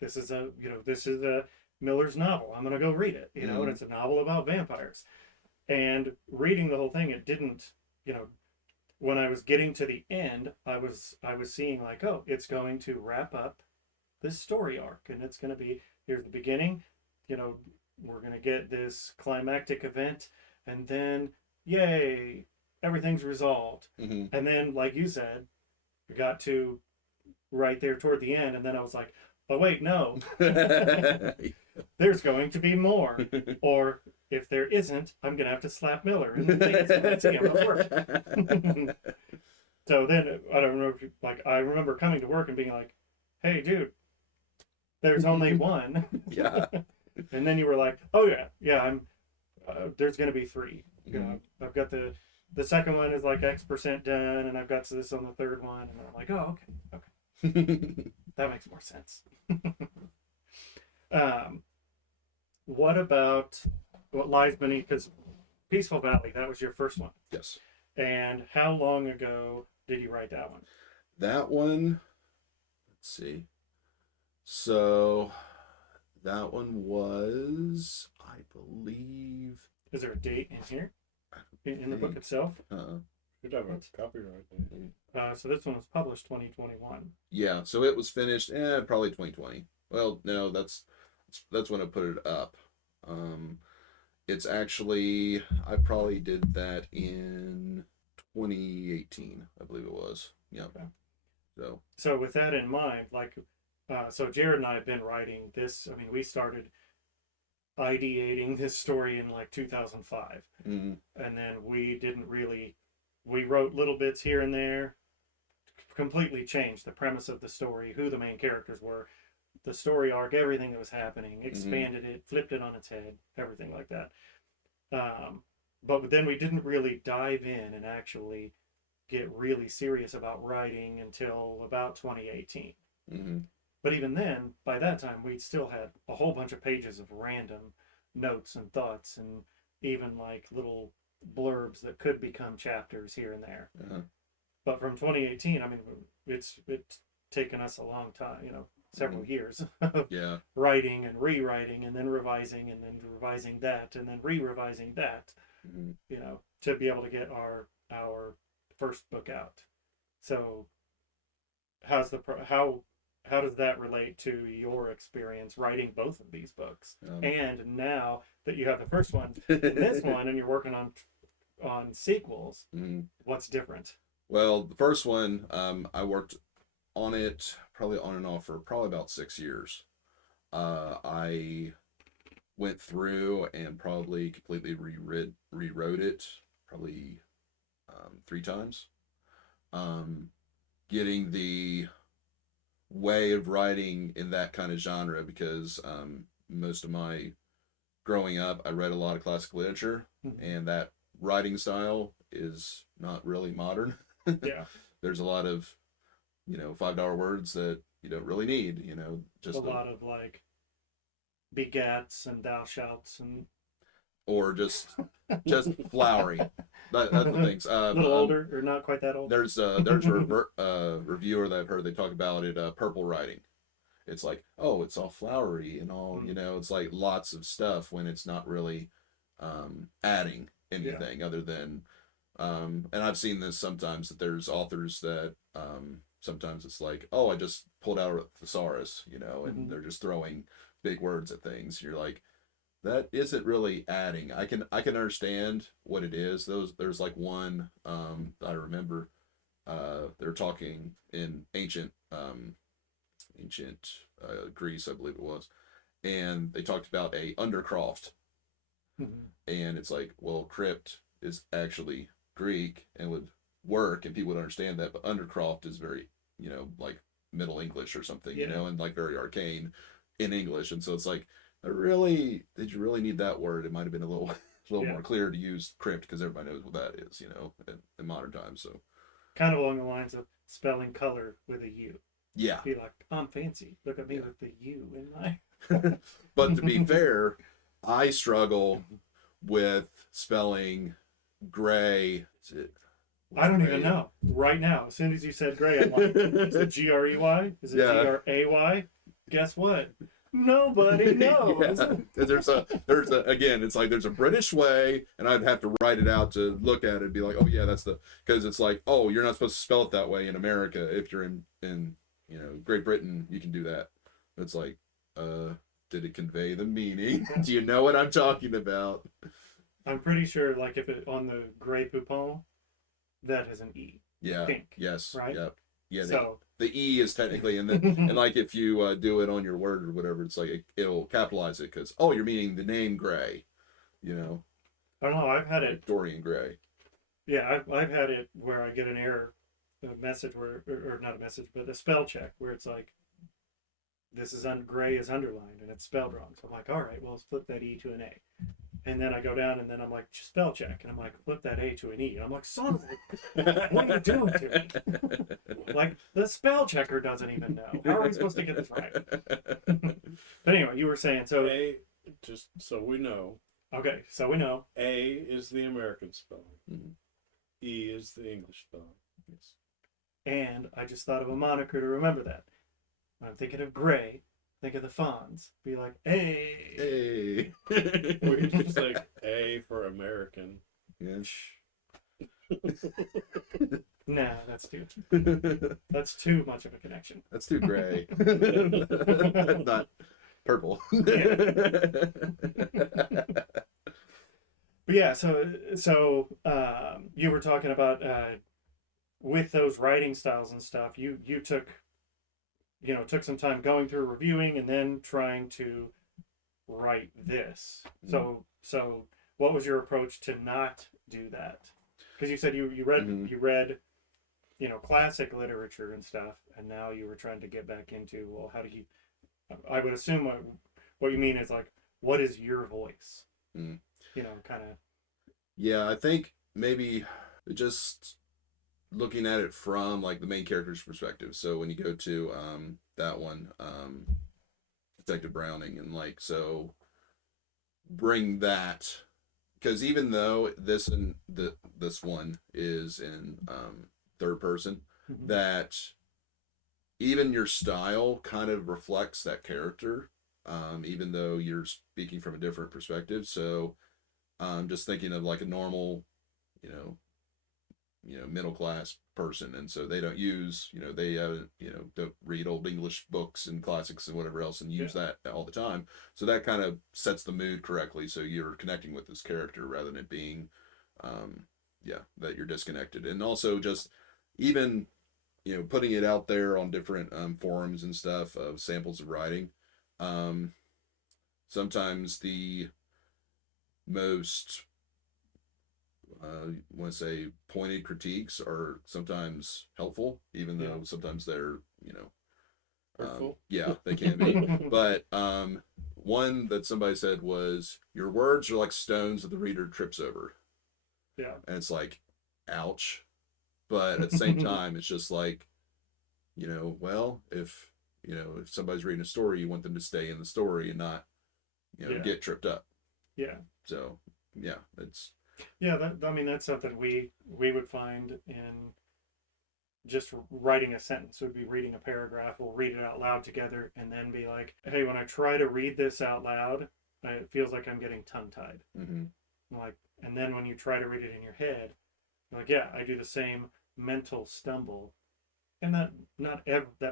this is a Miller's novel. I'm gonna go read it, and it's a novel about vampires. And reading the whole thing, it didn't, when I was getting to the end, I was seeing it's going to wrap up this story arc, and it's going to be, here's the beginning, we're going to get this climactic event, and then yay, everything's resolved. Mm-hmm. And then, like you said, we got to right there toward the end, and then I was like, oh wait, no. There's going to be more. Or if there isn't, I'm going to have to slap Miller and see him at work. So then, I don't know if I remember coming to work and being like, hey dude, there's only one. Yeah. And then you were like, oh yeah, I'm there's going to be 3. I've got the second one is like X% done, and I've got this on the third one, and I'm like, oh, okay. That makes more sense. What about what lies beneath? Because Peaceful Valley, that was your first one. Yes. And how long ago did you write that one? That one, let's see. So that one was, I believe. Is there a date in here? In the book itself? You'd have a copyright. So this one was published 2021. Yeah, so it was finished probably 2020. Well, no, that's when I put it up. It's actually, I probably did that in 2018, I believe it was. Yeah. Okay. So with that in mind, so Jared and I have been writing this. I mean, we started ideating this story in 2005. Mm-hmm. And then we wrote little bits here and there, completely changed the premise of the story, who the main characters were, the story arc, everything that was happening, expanded it, flipped it on its head, everything like that. But then we didn't really dive in and actually get really serious about writing until about 2018. Mm-hmm. But even then, by that time, we'd still had a whole bunch of pages of random notes and thoughts, and even little blurbs that could become chapters here and there. Uh-huh. But from 2018, I mean, it's taken us a long time, several years of writing and rewriting and then revising that and then re-revising that, to be able to get our first book out. So how does that relate to your experience writing both of these books? And now that you have the first one and this one, and you're working on sequels, what's different? Well, the first one, I worked on it probably on and off for probably about 6 years. I went through and probably completely rewrote it probably 3 times. Getting the way of writing in that kind of genre, because most of my growing up, I read a lot of classic literature, and that writing style is not really modern. Yeah. There's a lot of, $5 words that you don't really need, just a lot of begats and thou shalts and or just flowery. That's the things. A little older, or not quite that old. There's a reviewer that I've heard, they talk about it, purple writing. It's like, oh, it's all flowery and all, it's like lots of stuff, when it's not really adding anything other than, and I've seen this sometimes, that there's authors that sometimes it's like, oh, I just pulled out a thesaurus, and they're just throwing big words at things. You're like, that isn't really adding. I can understand what it is. There's one I remember, they're talking in ancient Greece, I believe it was, and they talked about a undercroft, Mhm. And it's like, well, crypt is actually Greek and would work and people would understand that, but Undercroft is very, like Middle English or something, Yeah. and like very arcane in English. And so it's like, did you really need that word? It might have been a little Yeah. more clear to use crypt because everybody knows what that is, in modern times. So Kind of along the lines of spelling color with a U. yeah. Be like, I'm fancy. Look at me with the U in my. But to be fair, I struggle with spelling gray. I don't even know. Right now, as soon as you said gray, I'm like, is it Grey? Is it Yeah. Gray? Guess what? Nobody knows. Yeah. There's a again, it's like there's a British way, and I'd have to write it out to look at it and be like, oh yeah, because it's like, oh, you're not supposed to spell it that way in America. If you're in Great Britain, you can do that. It's like, did it convey the meaning? Do you know what I'm talking about? I'm pretty sure, like, if it on the Grey Poupon, that is an E. Yeah. Pink. Yes. Right? Yep. Yeah. So the E is technically, and then and like if you do it on your word or whatever, it's like it'll capitalize it because you're meaning the name Gray, I don't know. I've had it. Dorian Gray. Yeah, I've had it where I get an error, a message where, or not a message, but a spell check where it's like, this is Gray is underlined and it's spelled wrong. So I'm like, all right, well, let's flip that E to an A. And then I go down and then I'm like, spell check. And I'm like, flip that A to an E. And I'm like, son of a... What are you doing to me? Like, the spell checker doesn't even know. How are we supposed to get this right? But anyway, you were saying, so... A, just so we know. Okay, so we know. A is the American spelling. Mm-hmm. E is the English spelling. Yes. And I just thought of a moniker to remember that. When I'm thinking of Gray, think of the Fonz. Be like, hey. Hey. We just like A for American. Yes. Nah, that's too much of a connection. That's too gray. That's not purple. But yeah, so you were talking about with those writing styles and stuff. You took some time going through reviewing and then trying to write this. So what was your approach to not do that? Because you said you read classic literature and stuff, and now you were trying to get back into, well, how do you? I would assume what you mean is like, what is your voice? Kind of. Yeah, I think maybe just looking at it from like the main character's perspective. So when you go to that one, Detective Browning, and like, so bring that, because even though this one is in third person, Mm-hmm. that even your style kind of reflects that character, even though you're speaking from a different perspective. So just thinking of like a normal, middle class person, and so they don't use, they don't read old English books and classics and whatever else and use that all the time. So that kind of sets the mood correctly. So you're connecting with this character rather than it being, that you're disconnected. And also just even, putting it out there on different forums and stuff of samples of writing. Sometimes the most want to say pointed critiques are sometimes helpful, even though sometimes they're Hurtful. Yeah, they can be. But one that somebody said was, your words are like stones that the reader trips over. Yeah. And it's like, ouch. But at the same time, it's just like, well, if somebody's reading a story, you want them to stay in the story and not get tripped up. Yeah. So yeah, it's that's something we would find in just writing a sentence. Would be reading a paragraph, we'll read it out loud together and then be like, hey, when I try to read this out loud, it feels like I'm getting tongue-tied. Mm-hmm. Like, and then when you try to read it in your head, you're like, yeah, I do the same mental stumble, and that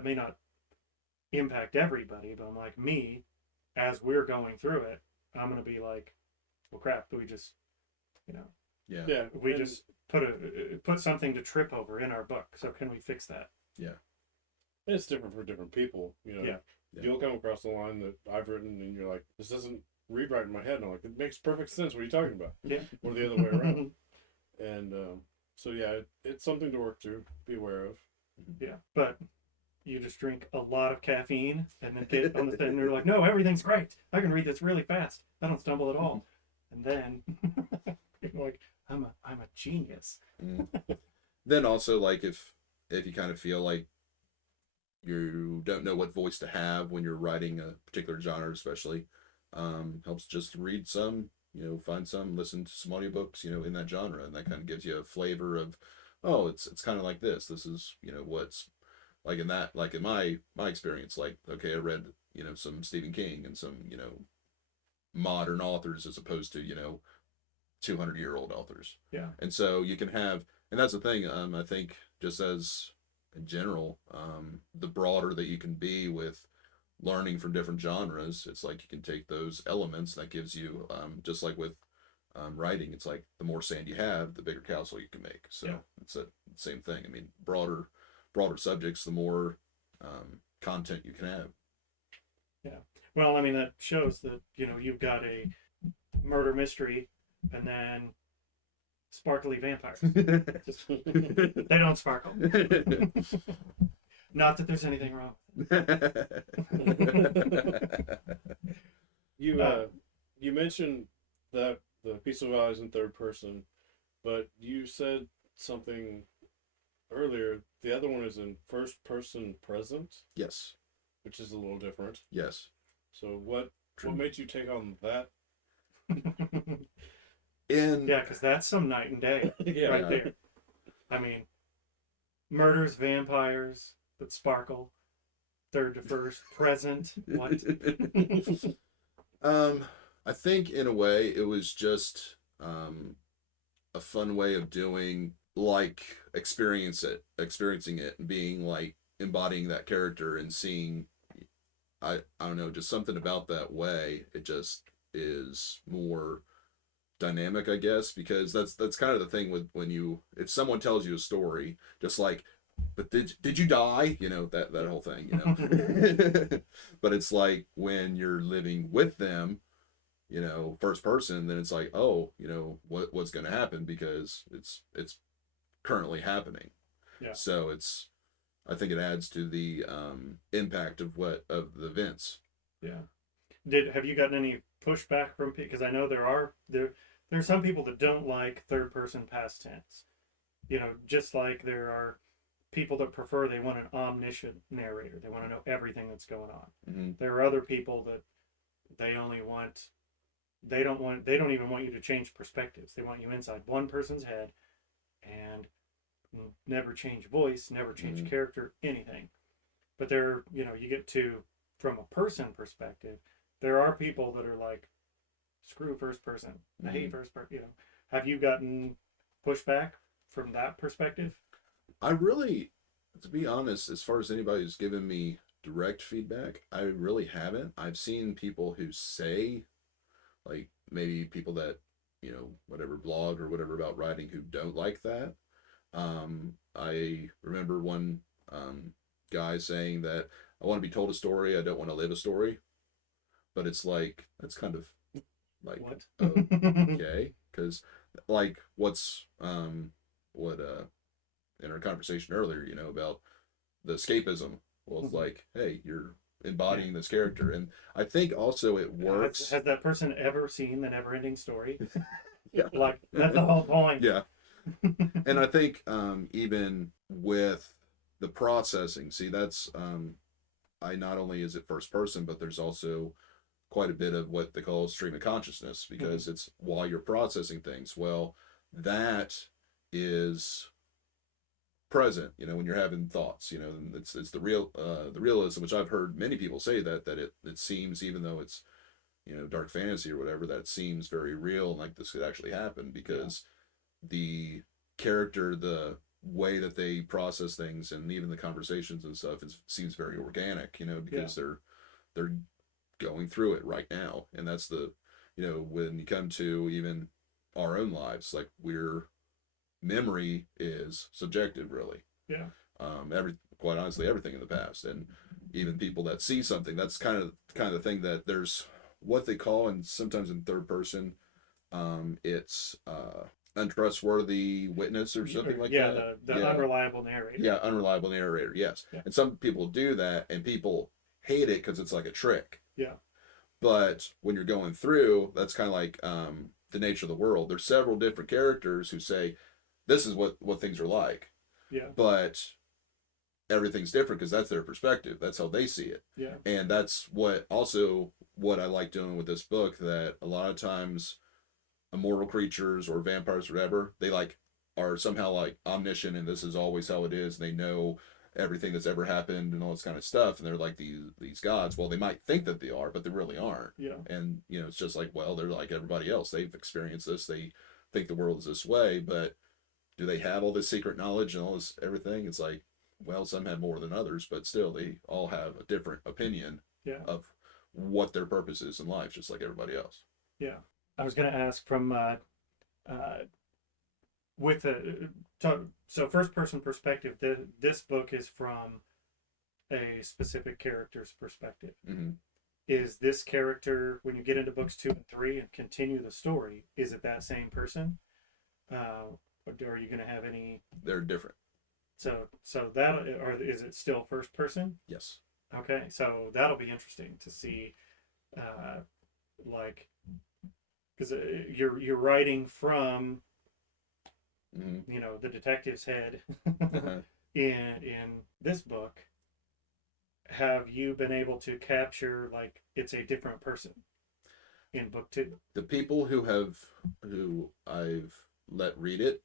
may not impact everybody, but I'm like, me, as we're going through it, I'm gonna be like, well, crap, we just we just put something to trip over in our book, so can we fix that? It's different for different people. You'll come across a line that I've written and you're like, this doesn't rewrite in my head, and I'm like, it makes perfect sense. What are you talking about? Yeah. Or the other way around. And so yeah, it's something to work through, be aware of. Yeah, but you just drink a lot of caffeine and then get on the stand and you're like, no, everything's great. I can read this really fast. I don't stumble at all. And then you're like, I'm a genius. Then also, like, if you kind of feel like you don't know what voice to have when you're writing a particular genre, especially, helps just read some, find some, listen to some audiobooks, in that genre, and that kind of gives you a flavor of, oh, it's kind of like this. This is, what's like in that, like in my experience, like, okay, I read, some Stephen King and some, modern authors as opposed to, 200-year-old authors. Yeah. And so you can have, and that's the thing, I think, just as in general, the broader that you can be with learning from different genres, it's like you can take those elements that gives you, just like with writing, it's like the more sand you have, the bigger castle you can make. So it's the same thing. I mean, broader subjects, the more content you can have. Yeah. Well, I mean, that shows that, you've got a murder mystery and then sparkly vampires. They don't sparkle. Not that there's anything wrong. You mentioned that the peaceful values in third person, but you said something earlier. The other one is in first person present. Yes. Which is a little different. Yes. So what made you take on that? Yeah, because that's some night and day right there. I mean, murders, vampires that sparkle, third to first, present. What? I think in a way it was just a fun way of doing, like, experiencing it and being like embodying that character and seeing, I don't know, just something about that way. It just is more dynamic, I guess, because that's kind of the thing with if someone tells you a story, just like, but did you die? That whole thing, But it's like when you're living with them, first person, then it's like, oh, what's going to happen because it's currently happening. Yeah. So I think it adds to the impact of the events. Yeah. Have you gotten any pushback from people? Because I know there's some people that don't like third person past tense. Just like there are people that prefer, they want an omniscient narrator. They want to know everything that's going on. Mm-hmm. There are other people that they don't even want you to change perspectives. They want you inside one person's head and never change voice, never change character, anything. But you get to, from a person perspective, there are people that are like, screw first person. I hate first person. Have you gotten pushback from that perspective? I really, to be honest, as far as anybody who's given me direct feedback, I really haven't. I've seen people who say, like, maybe people that, whatever, blog or whatever about writing, who don't like that. I remember one guy saying that I want to be told a story, I don't want to live a story. But it's like, that's kind of like, what? Okay, because like what's in our conversation earlier, about the escapism. Well, it's like, hey, you're embodying this character, and I think also it works. Has that person ever seen the Never-Ending Story? Yeah, like that's the whole point. Yeah. And I think even with the processing, see, that's I not only is it first person, but there's also quite a bit of what they call stream of consciousness, because it's while you're processing things. Well, that is present, when you're having thoughts, and it's the realism, which I've heard many people say that it seems, even though it's, dark fantasy or whatever, that seems very real and like this could actually happen, because the character, the way that they process things, and even the conversations and stuff, seems very organic, because they're going through it right now. And that's the, when you come to even our own lives, like, memory is subjective, really. Yeah. Quite honestly, everything in the past, and even people that see something, that's kind of the thing, that there's what they call, and sometimes in third person, it's untrustworthy witness or something like yeah, that. the unreliable narrator. Yeah, unreliable narrator. Yes, Yeah. and some people do that, and people hate it because it's like a trick. Yeah. But when you're going through, that's kind of like the nature of the world. There's several different characters who say, "This is what things are like," Yeah. but everything's different because that's their perspective. That's how they see it. Yeah. And that's what I like doing with this book, that a lot of times immortal creatures or vampires or whatever, they like are somehow like omniscient and this is always how it is. And they know everything that's ever happened and all this kind of stuff. And they're like these gods. Well, they might think that they are, but they really aren't. Yeah. And, you know, it's just like, well, they're like everybody else. They've experienced this. They think the world is this way, but do they have all this secret knowledge and all this everything? It's like, well, some have more than others, but still they all have a different opinion of what their purpose is in life, just like everybody else. Yeah. I was going to ask from, so first person perspective, this book is from a specific character's perspective. Mm-hmm. Is this character, when you get into books 2 and 3 and continue the story, is it that same person? Or are you going to have any? They're different. So that, or is it still first person? Yes. Okay, so that'll be interesting to see, like, because you're writing from, you know, the detective's head in this book. Have you been able to capture like it's a different person in book 2? The people who I've let read it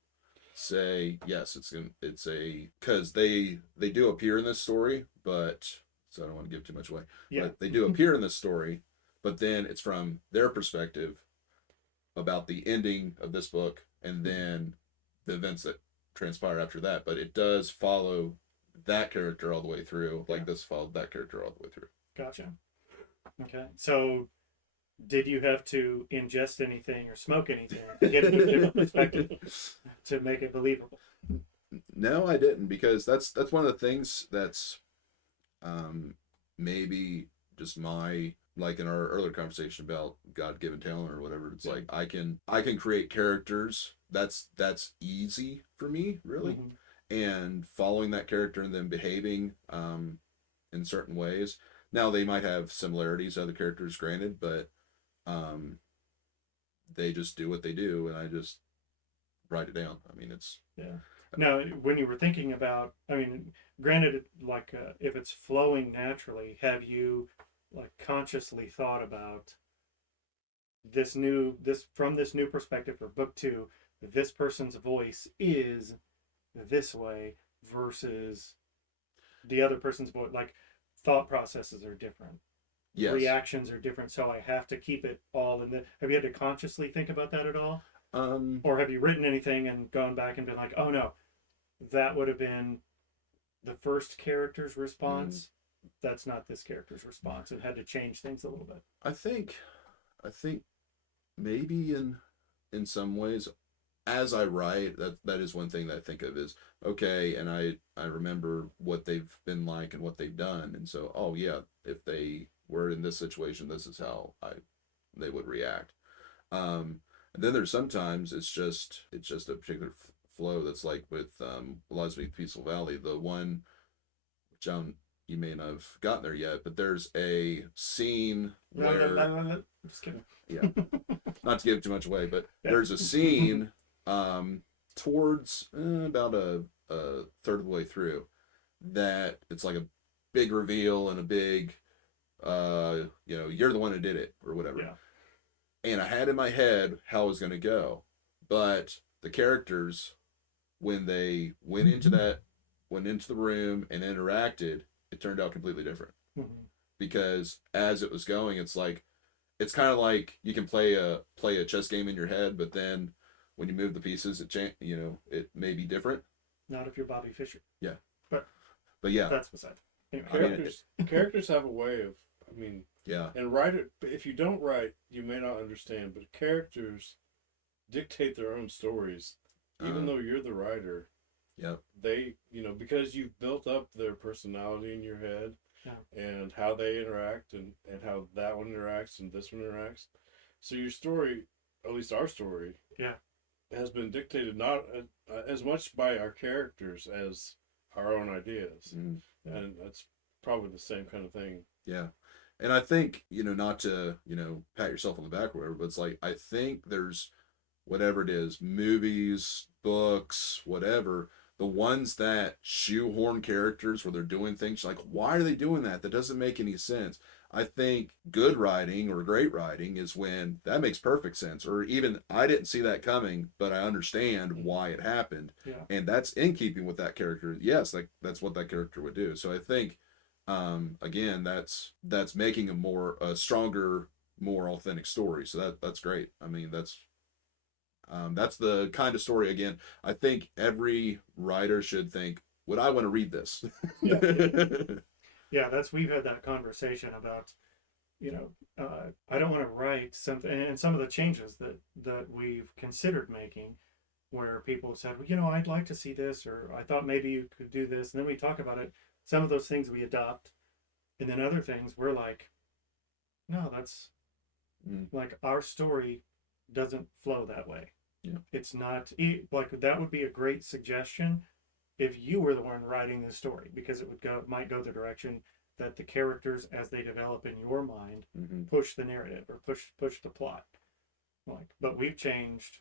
say yes, because they do appear in this story, but so I don't want to give too much away. Yeah, but they do appear in this story, but then it's from their perspective about the ending of this book and then the events that transpire after that. But it does follow that character all the way through, like this followed that character all the way through. Gotcha. Okay, so did you have to ingest anything or smoke anything to get a different perspective to make it believable? No, I didn't, because that's one of the things that's maybe just my, like in our earlier conversation about God-given talent or whatever. It's like I can create characters. That's easy for me, really. And following that character and then behaving in certain ways. Now they might have similarities to other characters, granted, but they just do what they do, and I just write it down. I mean, it's Now, when you were thinking about, I mean, granted, like if it's flowing naturally, have you like consciously thought about this from this new perspective for book 2? This person's voice is this way versus the other person's voice. Like thought processes are different. Yes. Reactions are different, so I have to keep it all in the. Have you had to consciously think about that at all? Or have you written anything and gone back and been like, oh no, that would have been the first character's response. That's not this character's response, and had to change things a little bit. I think maybe in some ways, as I write, that is one thing that I think of is, okay, and I remember what they've been like and what they've done, and so, oh yeah, if they were in this situation, this is how they would react. And then there's sometimes it's just a particular flow that's like with Lovelady, Peaceful Valley, the one which you may not have gotten there yet, but there's a scene where I'm just kidding. Yeah, not to give too much away, but there's a scene towards about a third of the way through that it's like a big reveal and a big you're the one who did it or whatever. Yeah. And I had in my head how it was going to go, but the characters, when they went into the room and interacted, it turned out completely different. Because as it was going, it's kind of like you can play a chess game in your head, but then when you move the pieces, it may be different. Not if you're Bobby Fischer. Yeah. But yeah, that's beside. Anyway, characters have a way of, yeah. And write it. If you don't write, you may not understand. But characters dictate their own stories, even though you're the writer. Yeah. They, because you've built up their personality in your head, and how they interact and how that one interacts and this one interacts. So your story, at least our story, Yeah. has been dictated not as much by our characters as our own ideas, and that's probably the same kind of thing. Yeah. And I think, not to, pat yourself on the back or whatever, but it's like, I think there's whatever it is, movies, books, whatever, the ones that shoehorn characters where they're doing things like, why are they doing that? That doesn't make any sense. I think good writing or great writing is when that makes perfect sense, or even I didn't see that coming, but I understand why it happened. Yeah. And that's in keeping with that character. Yes, like that's what that character would do. So I think, again, that's making a stronger, more authentic story. So that's great. I mean, that's the kind of story, again, I think every writer should think, would I want to read this? Yeah. Yeah, we've had that conversation about, I don't want to write something, and some of the changes that we've considered making, where people said, well, I'd like to see this, or I thought maybe you could do this, and then we talk about it. Some of those things we adopt, and then other things we're like, no, that's like our story doesn't flow that way. Yeah. It's not like that would be a great suggestion if you were the one writing the story, because it might go the direction that the characters, as they develop in your mind, push the narrative or push the plot. But we've changed,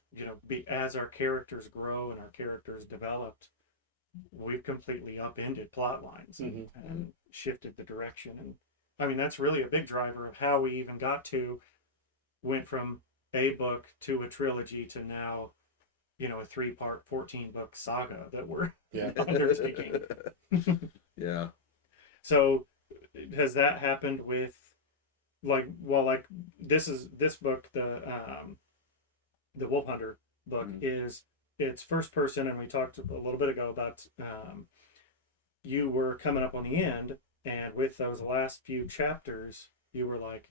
as our characters grow and our characters developed, we've completely upended plot lines and shifted the direction. And I mean, that's really a big driver of how we even went from a book to a trilogy to now, a 3-part, 14-book saga that we're undertaking. Yeah. So has that happened with this book, the Wolf Hunter book, it's first person, and we talked a little bit ago about you were coming up on the end, and with those last few chapters you were like,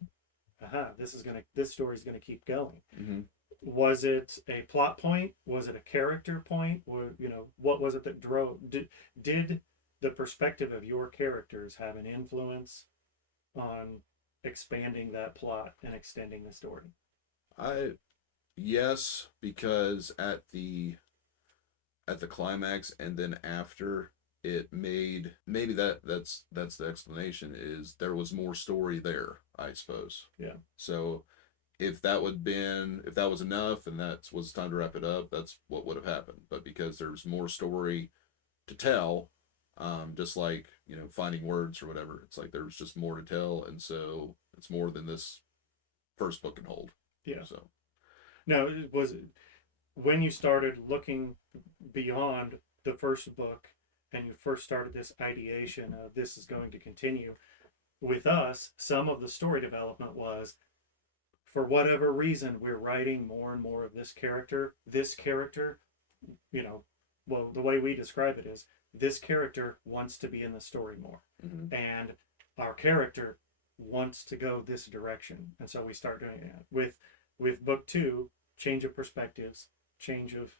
this story's gonna keep going. Was it a plot point? Was it a character point? What was it that drove? Did the perspective of your characters have an influence on expanding that plot and extending the story? Yes, because at the climax and then after, it made, maybe that's the explanation, is there was more story there, I suppose. Yeah. So if that was enough and that was time to wrap it up, that's what would have happened. But because there's more story to tell, just like, finding words or whatever, it's like there's just more to tell, and so it's more than this first book can hold. Yeah. So now, was it when you started looking beyond the first book and you first started this ideation of this is going to continue with us, some of the story development was, for whatever reason, we're writing more and more of this character, well, the way we describe it is, this character wants to be in the story more, and our character wants to go this direction, and so we start doing it with book 2. Change of perspectives, change of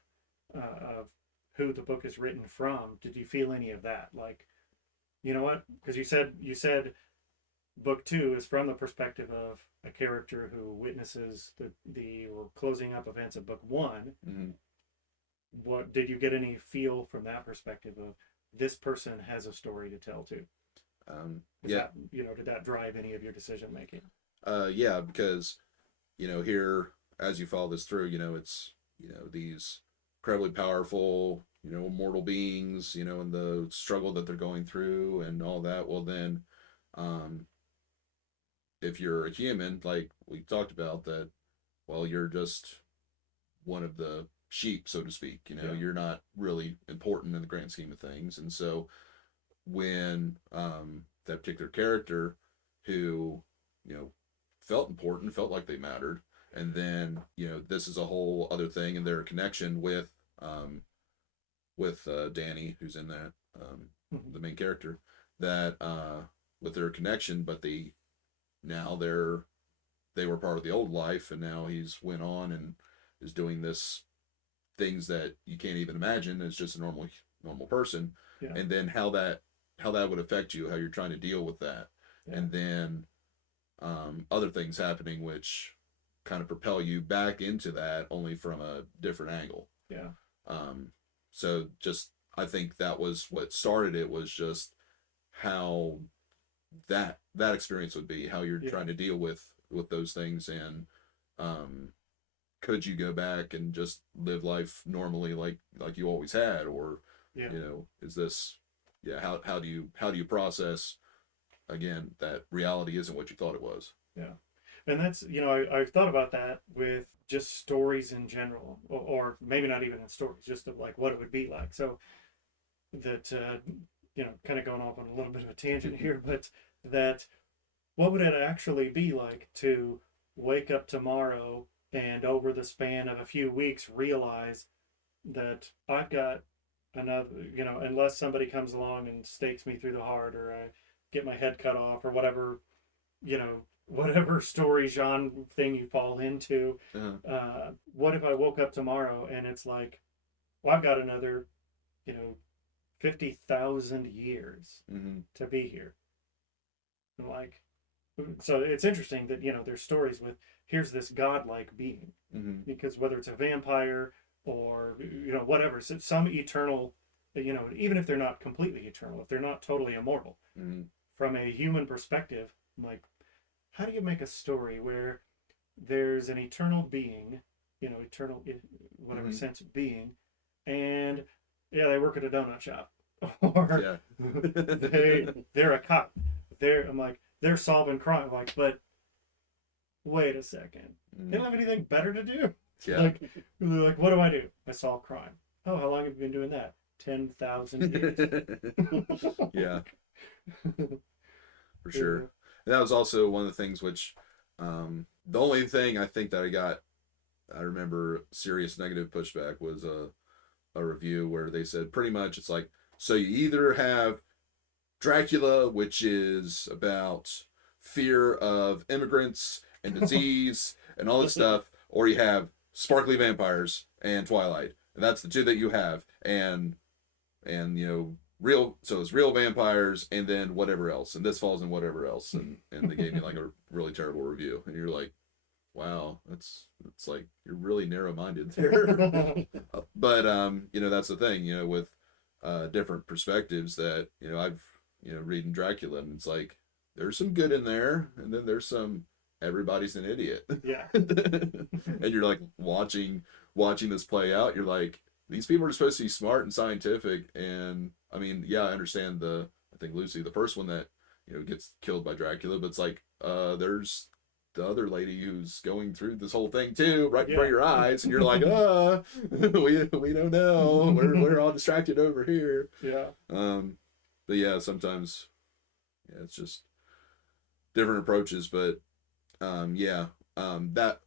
who the book is written from. Did you feel any of that? Like, what? Because you said book 2 is from the perspective of a character who witnesses the closing up events of book 1. What did you get any feel from that perspective of this person has a story to tell too? Did that drive any of your decision making? Yeah, because here, as you follow this through, it's these incredibly powerful, immortal beings, and the struggle that they're going through and all that. Well, then, if you're a human, like we talked about, that, well, you're just one of the sheep, so to speak. You're not really important in the grand scheme of things. And so when that particular character who felt important, felt like they mattered, and then this is a whole other thing, and their connection with Danny, who's in that, the main character, that with their connection, but they were part of the old life, and now he's went on and is doing this things that you can't even imagine as just a normal person. Yeah. And then how that would affect you, how you're trying to deal with that. Yeah. And then other things happening which kind of propel you back into that, only from a different angle. Yeah. So just, I think that was what started it, was just how that experience would be, how you're trying to deal with those things, and could you go back and just live life normally like you always had, or you know, is this how do you process again that reality isn't what you thought it was. And that's, you know, I've thought about that with just stories in general, or maybe not even in stories, just of like what it would be like. So that, you know, kind of going off on a little bit of a tangent here, but that what would it actually be like to wake up tomorrow and over the span of a few weeks realize that I've got another, you know, unless somebody comes along and stakes me through the heart, or I get my head cut off, or whatever, you know, whatever story genre thing you fall into. What if I woke up tomorrow and it's like, well, I've got another, you know, 50,000 years to be here. And like, so it's interesting that, you know, there's stories with, here's this godlike being, because whether it's a vampire or, you know, whatever, some eternal, you know, even if they're not completely eternal, if they're not totally immortal, from a human perspective, I'm like, how do you make a story where there's an eternal being, you know, eternal, whatever sense of being, and they work at a donut shop, or they're a cop. I'm like, they're solving crime. I'm like, but wait a second, they don't have anything better to do. Like, they're like, what do? I solve crime. Oh, how long have you been doing that? 10,000 years. Yeah, for sure. And that was also one of the things which, the only thing I think that I remember serious negative pushback was a review where they said pretty much it's like, so you either have Dracula, which is about fear of immigrants and disease and all this stuff, or you have sparkly vampires and Twilight, and that's the two that you have, and you know, so it's real vampires and then whatever else, and this falls in whatever else, and they gave me like a really terrible review, and you're like, wow, it's like you're really narrow-minded there. But you know, that's the thing, you know, with different perspectives, that, you know, I've, you know, reading Dracula, and it's like there's some good in there, and then there's some everybody's an idiot. And you're like watching this play out, you're like, these people are supposed to be smart and scientific, and I mean, I understand I think Lucy, the first one that, you know, gets killed by Dracula, but it's like, there's the other lady who's going through this whole thing too, right in front of your eyes, and you're like, we don't know, we're all distracted over here. But yeah, sometimes, it's just different approaches, but that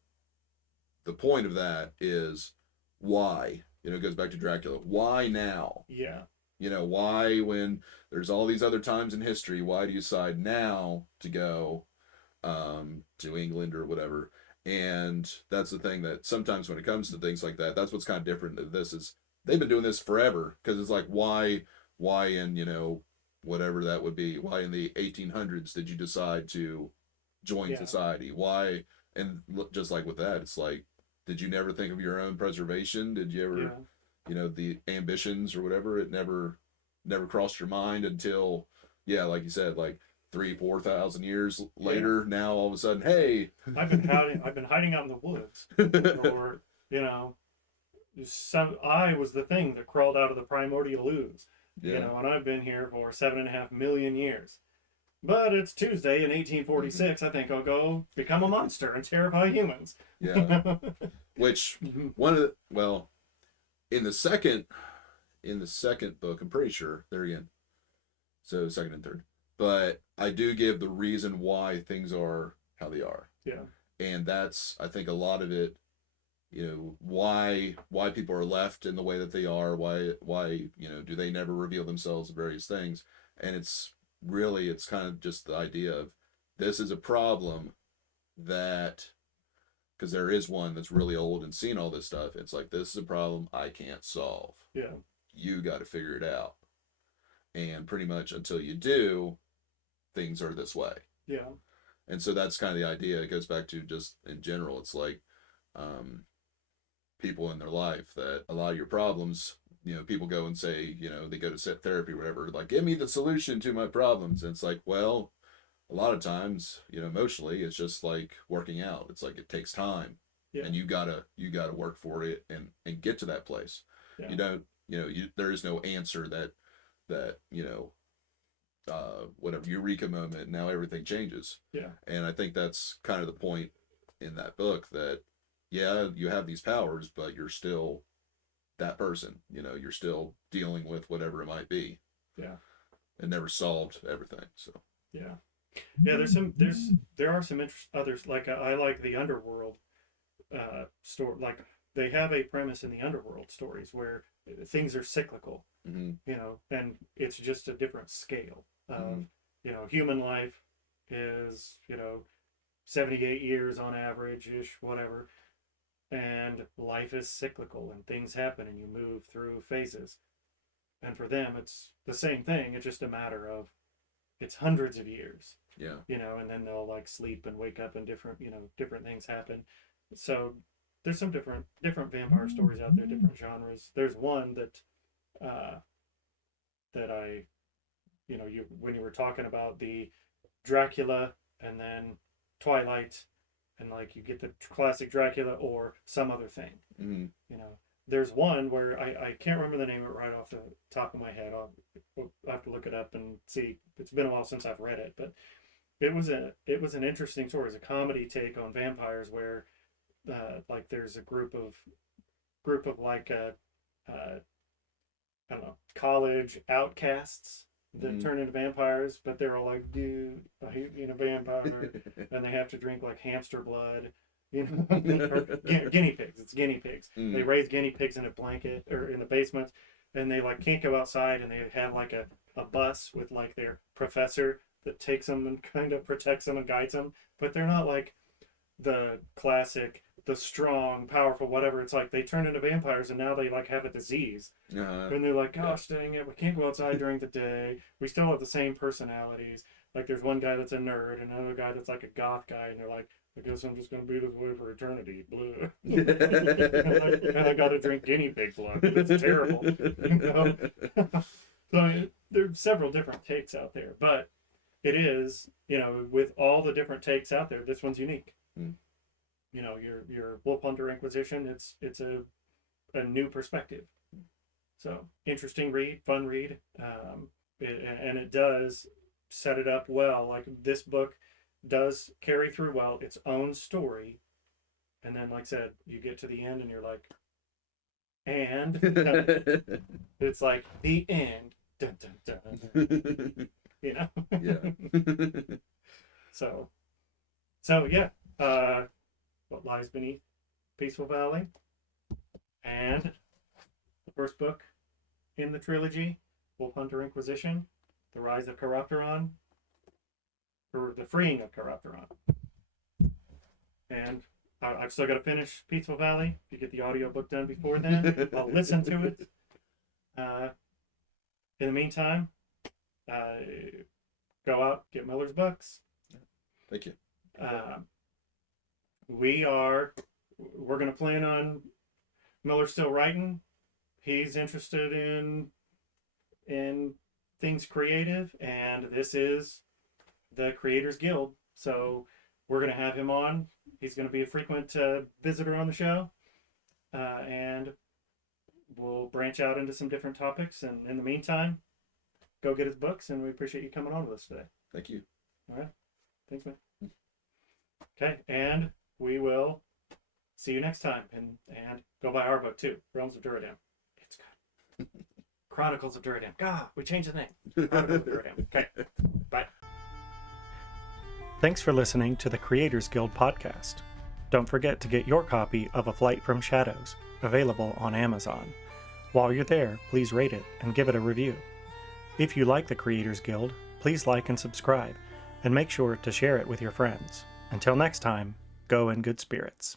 the point of that is why, you know, it goes back to Dracula. Why now? You know, why, when there's all these other times in history, why do you decide now to go to England or whatever? And that's the thing, that sometimes when it comes to things like that, that's what's kind of different than this is, they've been doing this forever, because it's like, why in, you know, whatever that would be, why in the 1800s did you decide to join society? Why? And just like with that, it's like, did you never think of your own preservation? Did you ever, you know, the ambitions or whatever, it never crossed your mind until, like you said, like 3,000-4,000 years later, now all of a sudden, hey, I've been hiding out in the woods, or, you know, I was the thing that crawled out of the primordial ooze, you know, and I've been here for 7.5 million years. But it's Tuesday in 1846. I think I'll go become a monster and terrify humans. Which one of the, in the second book, I'm pretty sure, there again, so second and third, but I do give the reason why things are how they are. And that's, I think, a lot of it, you know, why people are left in the way that they are, why, you know, do they never reveal themselves, various things. And it's kind of just the idea of, this is a problem that, because there is one that's really old and seen all this stuff, it's like, this is a problem I can't solve. You got to figure it out. And pretty much until you do, things are this way. And so that's kind of the idea. It goes back to just in general, it's like people in their life that a lot of your problems, people go and say, they go to set therapy or whatever, like, give me the solution to my problems. And it's like, well, a lot of times, emotionally, it's just like working out. It's like it takes time. Yeah. And you gotta work for it and get to that place. Yeah. You don't, there is no answer that whatever eureka moment, now everything changes. Yeah. And I think that's kind of the point in that book, that yeah, you have these powers, but you're still that person. You're still dealing with whatever it might be. Yeah. It never solved everything. So yeah. There are some others, like I like the Underworld story. Like they have a premise in the Underworld stories where things are cyclical, mm-hmm. And it's just a different scale of, human life is, 78 years on average ish, whatever. And life is cyclical and things happen and you move through phases. And for them, it's the same thing. It's just a matter of, it's hundreds of years. Yeah. And then they'll like sleep and wake up and different things happen. So there's some different vampire stories out there, different genres. There's one that I, when you were talking about the Dracula and then Twilight, and like you get the classic Dracula or some other thing. Mm-hmm. There's one where I can't remember the name of it right off the top of my head. I'll have to look it up and see. It's been a while since I've read it, but it was an interesting story. It's a comedy take on vampires where like there's a group of like I don't know, college outcasts that turn into vampires, but they're all like, dude, I hate being a vampire, and they have to drink like hamster blood, or guinea pigs. It's guinea pigs. They raise guinea pigs in a blanket or in the basement, and they like can't go outside, and they have like a bus with like their professor that takes them and kind of protects them and guides them, but they're not like the classic, the strong, powerful, whatever. It's like they turn into vampires and now they like have a disease. And they're like, gosh dang it, we can't go outside during the day. We still have the same personalities. Like there's one guy that's a nerd and another guy that's like a goth guy, and they're like, I guess I'm just going to be this way for eternity. and I got to drink guinea pig blood. It's terrible. So there's several different takes out there, but it is, with all the different takes out there, this one's unique. Your Hunter Inquisition, it's a new perspective. So interesting read, fun read, and it does set it up well. Like this book does carry through well its own story, and then like I said, you get to the end and you're like, and it's like the end. Dun, dun, dun. Yeah. So yeah. What Lies Beneath Peaceful Valley, and the first book in the trilogy, Hunter Inquisition, The Rise of Chiropteran, or The Freeing of Chiropteran. And I've still got to finish Peaceful Valley. If you get the audiobook done before then, I'll listen to it. In the meantime, go out, get Miller's books. Thank you. We're going to plan on Miller still writing. He's interested in things creative, and this is the Creators Guild. So we're going to have him on. He's going to be a frequent visitor on the show, and we'll branch out into some different topics. And in the meantime, go get his books, and we appreciate you coming on with us today. Thank you. All right. Thanks, man. Okay, and we will see you next time. And go buy our book too, Realms of Duradam. It's good. Chronicles of Duradam. God, we changed the name. Chronicles of Duradam. Okay, bye. Thanks for listening to the Creators Guild podcast. Don't forget to get your copy of A Flight from Shadows, available on Amazon. While you're there, please rate it and give it a review. If you like the Creators Guild, please like and subscribe, and make sure to share it with your friends. Until next time, go in good spirits.